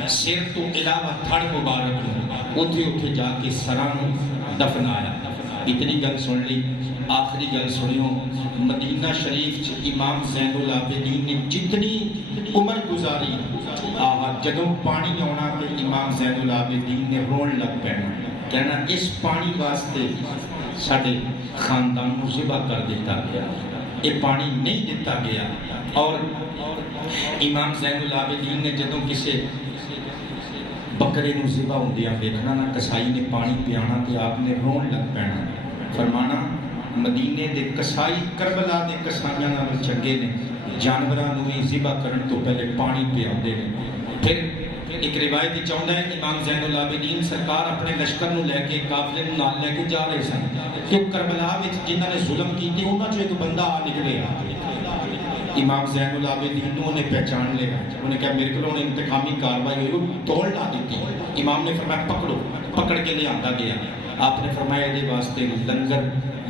سر تو علاوہ تھڑ مبارک اتھے اتھے جا کے سران دفنایا اتنی گل سن لی، آخری گل سنیو، مدینہ شریف چ امام زین العابدین نے جتنی عمر گزاری، جدوں پانی آنا تے امام زین العابدین نے رون لگ پینا، کہنا اس پانی واسطے ساڈے خاندان کو ذبح کر دیتا گیا، یہ پانی نہیں دیتا گیا۔ اور امام زین العابدین نے جدوں کسے بکرے نو ذبح ہوندیاں دیکھنا نا، کسائی نے پانی پیانا تے آپ نے رون لگ پینا، فرمانا مدینے دے کسائی کربلا دے کسائیاں نال چنگے نے، جانوراں نو ہی ذبح کرن تو پہلے پانی پیاندے نے۔ پھر ایک روایت چاہتا ہے امام زین العابدین سرکار اپنے لشکر نو لے کے قافلے نو نال لے کے جا رہے سن کہ کربلا وچ جنہاں نے ظلم کیتے انہاں چوں ایک بندہ آ نکلے، امام زین العابدین نے انہیں پہچان لیا، انہیں کہا میرے کو انتقامی کاروائی ہوئی، توڑ لا دیتی۔ امام نے فرمایا پکڑو، پکڑ کے لے آندا گیا، آپ نے فرمایا دے واسطے لنگر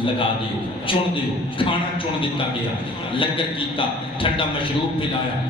لگا دیو، چن دیو، کھانا چن دیتا گیا، لنگر کیتا، ٹھنڈا مشروب پلایا۔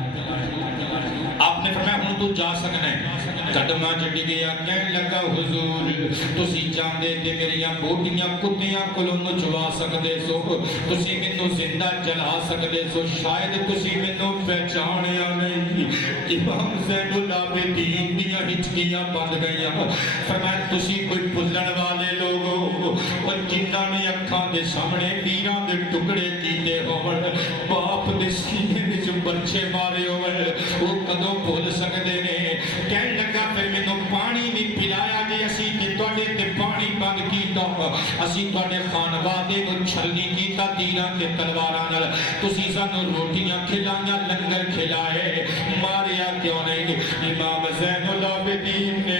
آپ نے فرمایا ہوں تو جا سکنا ہے، قدمہ چڑی گیا، کہنے لگا حضور تسی جاندے تے میریاں بوٹیاں کتیاں کولوں نچوا سکدے سو، تسی مینوں زندہ جلا سکدے سو، شاید تسی مینوں پہچانیا نہیں۔ امام زین العابدین دیاں ہچکیاں بند گئیاں، فرمایا تسی کوئی پھلن والے لوگو اور جنہاں نے اکھاں دے سامنے پیراں دے ٹکڑے کیتے ہون، باپ دے سینے وچ برچے مارے ہون، وہ کدوں بھول سکدے نے؟ کہنے لگا پھر میں پانی بھی پلایا جے اسی تے تواڈے تے پانی بند کیتا، اسی تواڈے خانوادے کو چھلنی کیتا تیراں تے تلواراں نال، تسی سانوں روٹیاں کھلائیاں، لنگر کھلائے، ماریا کیوں نہیں؟ امام زین العابدین نے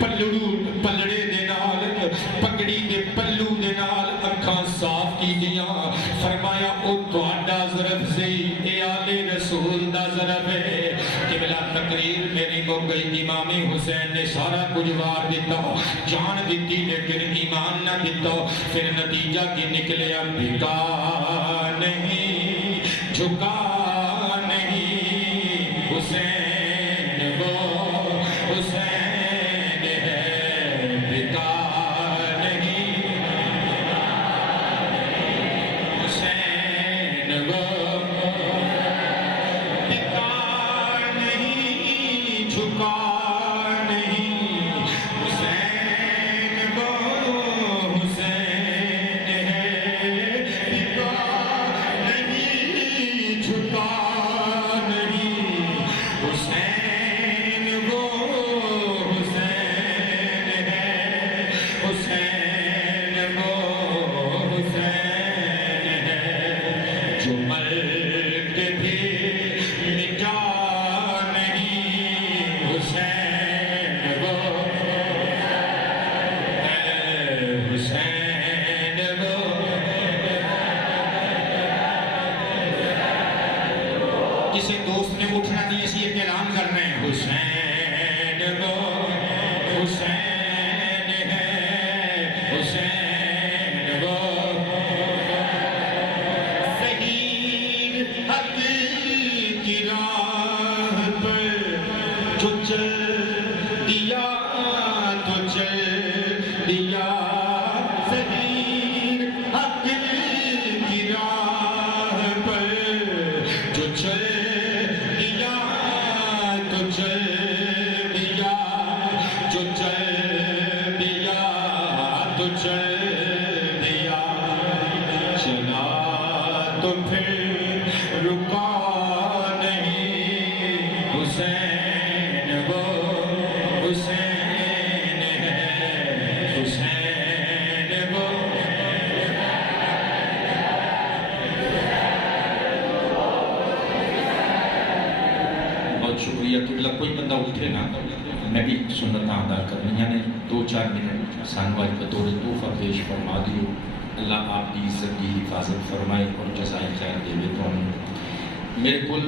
پلڑے دے نال، پگڑی دے پلو دے نال اکھاں صاف کی دیاں، فرمایا او تواڈا ضرب سی، اے آل رسول دا ضرب ہے۔ قبلہ تقریر میری ہو گئی، امام حسین نے سارا کچھ وار دیتا، جان دیتی لیکن ایمان نہ دیتا، پھر نتیجہ کی نکلیا، بکا نہیں جھکا نہیں، حسین وہ حسین ہے، بکا نہیں حسین وہ کوئی بندہ اٹھے نا، میں بھی سنتاں ادا کرنی نے، 2-4 منٹ سانو اج بطور تحفہ پیش فرما دیو، اللہ آپ کی عزت کی حفاظت فرمائے اور جزائے خیر دے تو۔ میرے کول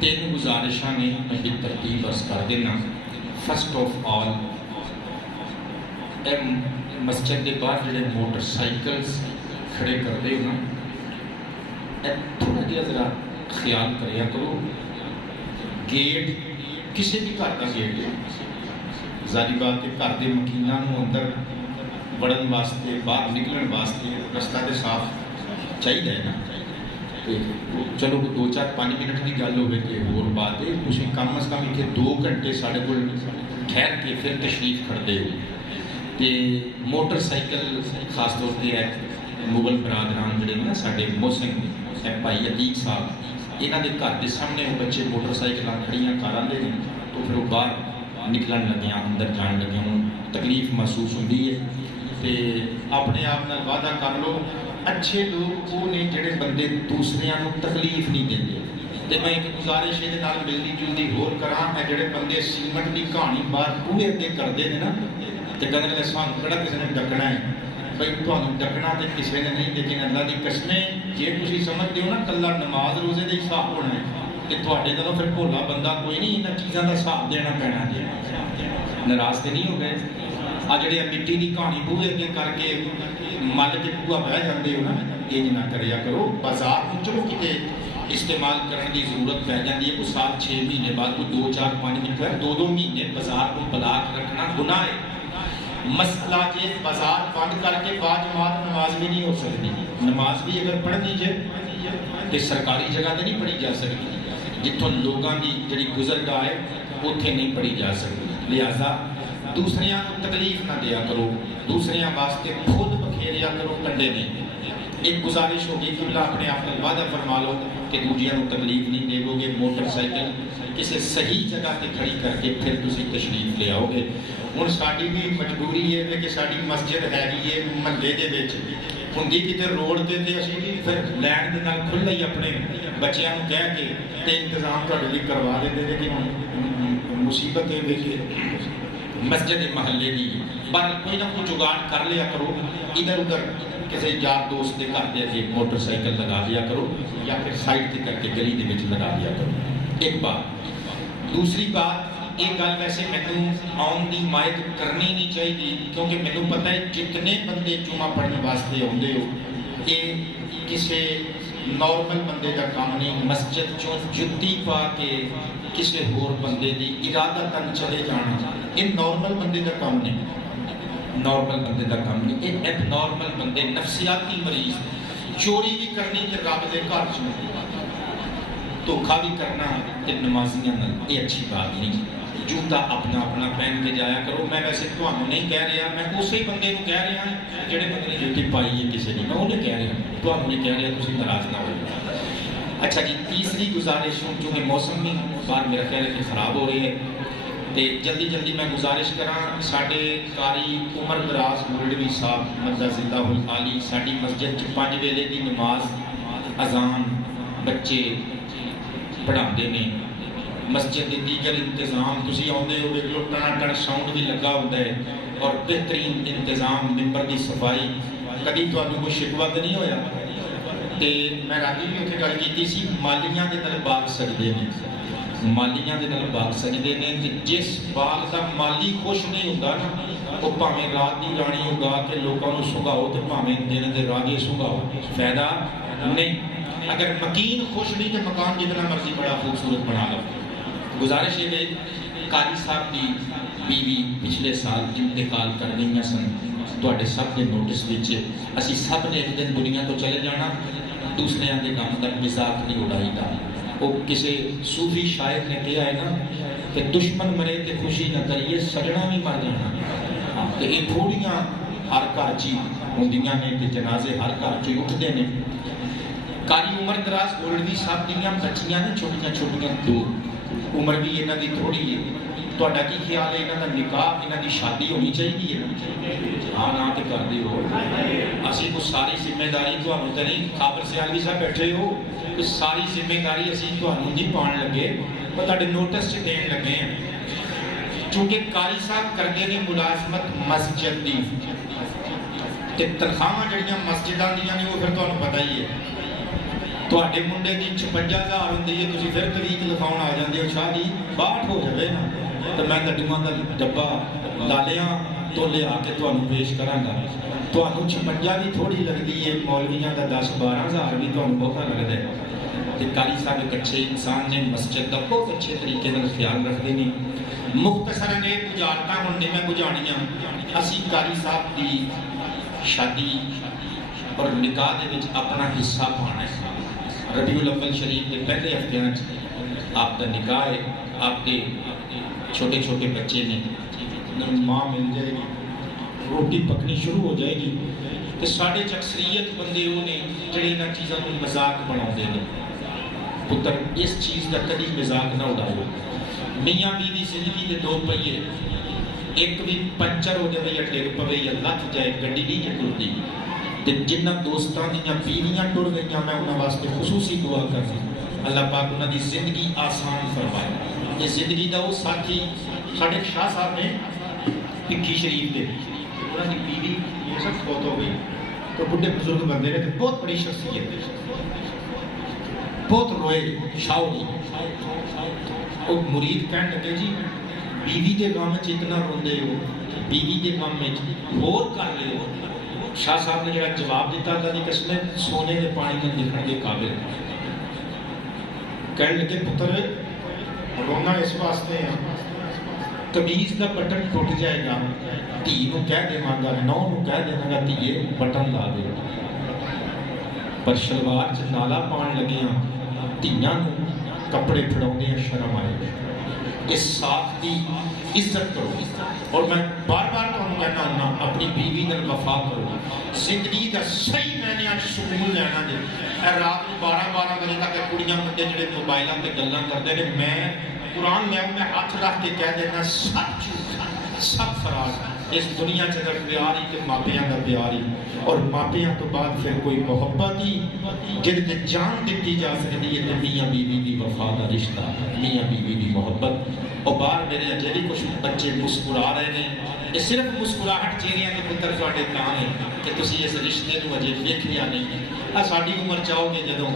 3 گزارشاں نے، میں بھی ترتیب عرض کر دینا۔ فرسٹ آف آل، مسجد کے باہر جڑے موٹر سائیکلز کھڑے کرتے ہو نا، تھوڑا جہا ذرا خیال کریا کرو، گیٹ کسی بھی گھر کا گیٹ ہے، ظاہری بات ہے گھر کے مکیناں نوں اندر वड़न वास्ते बाहर निकलण वास्ते रस्ता तो साफ चाहिए ना। तो चलो 2-4-5 मिनट की गल हो होर बात है, तुम कम अज़ कम इतने 2 घंटे साढ़े को ठहर के फिर तशरीफ खड़ते हो। तो मोटरसाइकिल खास तौर पर मुगल बरादरान जोड़े ना साढ़े मोहसिन भाई अतीक साहब, इन्हों के घर के सामने वो बच्चे मोटरसाइकिल खड़ियाँ कर आते हैं, तो फिर वो बाहर निकलन लगे अंदर जान लगे उन्होंने तकलीफ महसूस होती है। तो अपने आप नाल वादा कर लो, अच्छे लोग वो ने जिहड़े बंदे दूसरियां नूं तकलीफ नहीं देंगे। तो मैं एक गुजारिश ये मिलती जुलती होर करा, जिहड़े बंदे सीमट की कहानी बाहर बूहे अगे करते हैं ना, तो कहते हैं सानूं किहड़ा किसी ने डकना है, भाई तुहानूं डकना तो किसी ने नहीं, लेकिन अल्लाह की कसमें जे तुसीं समझदे हो ना कल्ला नमाज रोजे का हिसाब होना है, तो तुहाडे नालों फिर भोला बंदा कोई नहीं, इन्हां चीज़ों का हिसाब देना पैना जी। नाराज तो नहीं हो गए? आ जिहड़े मिट्टी की कहानी बूहे अगे करके मल के बूहा बह जाते हो ना, इंज ना करिया करो। बाजार में चलो किते इस्तेमाल करने की जरूरत पै जाती है, कोई साल 6 महीने बाद कोई 2-4-5 मिनट 2-2 महीने बाजार को ब्लाक रखना गुनाह है। मसला जे बाजार बंद करके बाजमात नमाज भी नहीं हो सकती, नमाज भी अगर पढ़नी जाए तो सरकारी जगह तो नहीं पढ़ी जा सकती, जितों लोगों की जी गुजरगाह है उत्थे नहीं पढ़ी जा सकती। लिहाजा दूसरियां को तकलीफ ना दिया करो, दूसरियां वास्ते खुद बखेरिया करो, कंडे नहीं। एक गुजारिश होगी कि अल्लाह अपने आप में वादा फरमा लो कि दूजियां को तकलीफ नहीं देवोगे, मोटरसाइकिल किसी सही जगह पर खड़ी करके फिर तुम तशरीफ ले आओगे। हुण साडी भी मजबूरी है कि साडी मस्जिद हैगी है महल्ले दे विच, हुंदी किते रोड ते असीं भी फिर लैन दे नाल खुल्ला ही अपने बच्चों को कह के ते इंतजाम तुहाडे लई करवा देंदे, लेकिन मुसीबत ये वे कि मस्जिद महल्ले की पर कोई ना कोई जुगाड़ कर लिया करो, इधर उधर किसी यार दोस्त के घर के अगे मोटरसाइकिल लगा लिया करो, या फिर साइड से करके गली के विच लगा लिया करो। एक बात। दूसरी बात, एक गल वैसे मैनू आउन की हिमायत करनी नहीं चाहिए, क्योंकि मैनू पता है जितने बंदे जुमा पढ़ने वास्ते आते हो ये किसी नॉर्मल बंदे का काम नहीं। मस्जिद चो जुत्ती पा के किसी होर बंदे की इरादतन चले जाना ये नॉर्मल बंदे का काम नहीं, नॉर्मल बंदे का काम नहीं। ये एबनॉर्मल बंदे नफसियाती मरीज चोरी भी करनी तो रब के घर च धोखा भी करना तो नमाजियां ये अच्छी बात नहीं। जूता अपना अपना पहन के जाया करो। मैं वैसे तुहानू नहीं कह रहा, मैं उस बंदे को कह रहा जिहड़े बंदे ने जूती पाई है किसी ने, मैं उन्हें कह रहा, तुहानू नहीं कह रहा, तुसीं नाराज ना हो। अच्छा जी, तीसरी गुजारिश क्योंकि मौसम भी बाहर मेरा ख्याल है कि खराब हो रही है, तो जल्दी जल्दी मैं गुजारिश करा साडे कारी उमर दराज मौलवी साहब मद्दा जिंदाहुल आली साडी मस्जिद 5 वेले की नमाज अजान बच्चे पढ़ाते हैं। मस्जिद के दीगर इंतजाम तुसीं आउंदे हो वेख लो, टनाटन साउंड भी लगा होता है और बेहतरीन इंतजाम, मिंबर की सफाई, कभी तुहानू कोई शिकवा तो नहीं होया। तो मैं राती भी उत्थे गल कीती सी, मालियां दे नाल बाग सजदे ने, मालियां दे नाल बाग सजदे ने, ते जिस बाग का माली खुश नहीं होता ना, वो भावें रात की रानी उगा के लोगों को सुगाओ तो भावें दिन के राजे सुगाओ, फायदा नहीं। अगर मकीन खुश नहीं तो मकान जितना मर्जी बड़ा खूबसूरत बना लो। गुजारिश ये कारी साहब की बीवी पिछले साल इंतकाल कर गई सन, तुहाडे सब के नोटिस विच असीं सब ने एक दिन दुनिया तो चले जाना, दूसरे के काम का मजाक नहीं उड़ाईदा। वो किसी सूफी शायर ने कहा है ना कि दुश्मन मरे तो खुशी न करिए, सजना भी मर जाना। तो ये थोड़ियाँ हर घर च होंदियां ने, तो जनाजे हर घर च उठते हैं। कारी उमर दराज गोल्डवी साहब दियां बच्चियां ने छोटियां छोटियां 2, उम्र भी इन्हां दी थोड़ी है। तुहाडा की ख्याल है, इन्हां दा निकाह, इन्हां दी शादी होनी चाहिए है? हाँ ना तो कर दिओ। असीं को सारी जिम्मेदारी तुहानू तो नहीं, खाबर सियालवी साहब बैठे हो, तो सारी जिम्मेदारी असीं तुहानू नहीं पाउण लगे, पर तुहाडे नोटिस च देण लगे हैं। क्योंकि कारी साहब करते हैं मुलाजमत मस्जिद की, तो तनख्वाहां जिहड़ियां मस्जिदां दीयां ने वो फिर तुहानू पता ही है। तुहाडे मुंडे की 56,000 होंदी है, तुसीं फिर तरीक लिखाउण आ जांदे हो, शाह जी 62 हो जाए ना तो मैं लड्डूआं दा डब्बा लालियां तो लिया के तुहानू पेश करांगा। तुहानू 56 भी थोड़ी लगती है, मौलवियां दा 10-12,000 भी तुहानू बहुता लगदा है। کہ قاری صاحب ایک اچھے انسان نے مسجد کا بہت اچھے طریقے سے خیال رکھتے ہیں. مختصراً نے گزارتا ہوں نے میں بجھانیاں اسی قاری صاحب کی شادی اور نکاح دے وچ اپنا حصہ پانا ہے. ربیع الاول شریف کے پہلے ہفتے آپ کا نکاح ہے. آپ کے چھوٹے چھوٹے بچے نے ماں مل جائے گی, روٹی پکنی شروع ہو جائے گی. تو ساڑھے اکثریت بندے وہ نے جڑے انہاں چیزوں کو مذاق بنا دے گا. پتر اس چیز کا کدی مذاق نہ اڑاؤ. میاں بیوی زندگی دے دو پہیے, ایک بھی پنچر ہو جائے یا ڈگ پوے یا لت جائے گڈی نہیں ٹرتی. جنہ دوستان دیا بیویاں ٹر گئیاں میں انہاں واسطے خصوصی دعا کرنا اللہ پاک انہاں دی زندگی آسان فرمائے. یہ زندگی دا وہ ساتھی ساڑھے شاہ صاحب نے پکھی شریف دے انہاں دی بیوی یہ سب فوت ہو گئی. تو بڑھے بزرگ بندے نے بہت بڑی شخصیت بہت روئے شاہ ہوئی. وہ مرید کہنے لگے جی بیوی دے غم وچ اتنا روندے ہو, بیوی دے غم وچ ہور کر رہے ہو. شاہ صاحب نے جڑا جواب دیتا اللہ دی قسم سونے دے پانی میں لکھن کے قابل. کہنے لگے پتر رونا اس واسطے ہیں قمیض کا بٹن ٹوٹ جائے گا, دھی نو کہہ دے گا, نو نو کہہ دے گا دھیے بٹن لا دے, پر شلوار چ نالا پان لگیاں دھیاں نو کپڑے پھڑاؤندے ہیں شرم آئے. اس ساتھ دی عزت کرو. اور میں بار بار تمہیں کہنا ہوں اپنی بیوی نال وفا کرو. زندگی کا صحیح معنی آج سکون لینا دے. رات کو 12 بجے تک کڑیاں منڈے جڑے موبائلاں تے گلاں کردے نے, میں قرآن لے میں ہاتھ رکھ کے کہہ دینا سب جھوٹ سب فراڈ. اس دنیا چ اگر پیار ہی تو ماپیاں کا پیار ہی, اور ماپیاں تو بعد پھر کوئی محبت ہی جن تے جان دیتی جا سکتی ہے. میاں بیوی دی وفا کا رشتہ, میاں بیوی دی محبت. اور باہر میرے اجے بھی کچھ بچے مسکرا رہے ہیں. یہ صرف مسکراہٹ چہریاں کے پتر تواڈے تاں ہے کہ تسی اس رشتے نو اجے ویکھیا نہیں. ساڈی عمر چاہو گے جدوں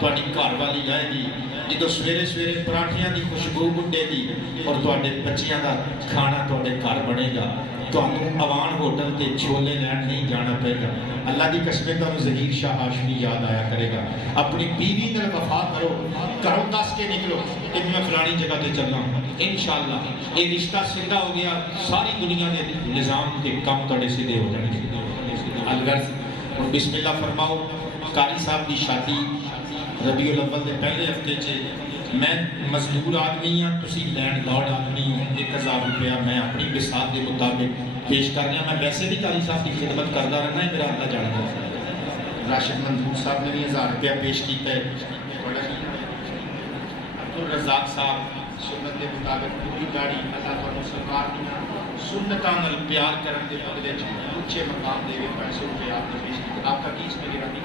تواڈی گھر والی آئے گی, جدوں سویرے سویرے پراٹھیاں دی خوشبو گڈے دی اور تواڈے بچیاں دا کھانا تواڈے گھر بنے گا, تانوں اوان ہوٹل تے چھولے لین نہیں جانا پے گا. اللہ دی قسم تانوں ظہیر شاہ ہاشمی یاد آیا کرے گا. اپنی بیوی نال وفا کرو, گھروں دس کے نکلو کہ میں فلانی جگہ تے چلنا. انشاءاللہ یہ رشتہ سیدھا ہو گیا, ساری دنیا دے نظام کے کام تواڈے سیدھے ہو جان گے. الغرض اور بسم اللہ فرماؤ. قاری صاحب دی شادی ربیع الاول دے پہلے ہفتے چ میں مزدور آدمی ہاں, تسی لینڈ لارڈ آدمی ہو. 1000 روپیہ میں اپنی بساط کے مطابق پیش کر رہا. میں ویسے بھی قاری صاحب کی خدمت کرتا رہنا ہے, میرا اللہ جانتا ہے. راشد منظور صاحب نے بھی 1000 روپیہ پیش کیتا ہے. عبدالرزاق صاحب سنت کے مطابق پوری گاڑی اللہ تعالیٰ سرکار کی سنتاں نال پیار کرن دے بدلے اونچے مقام دے کے 500 روپیہ آپ نے پیش کیا. آپ کا 20 میں گرانی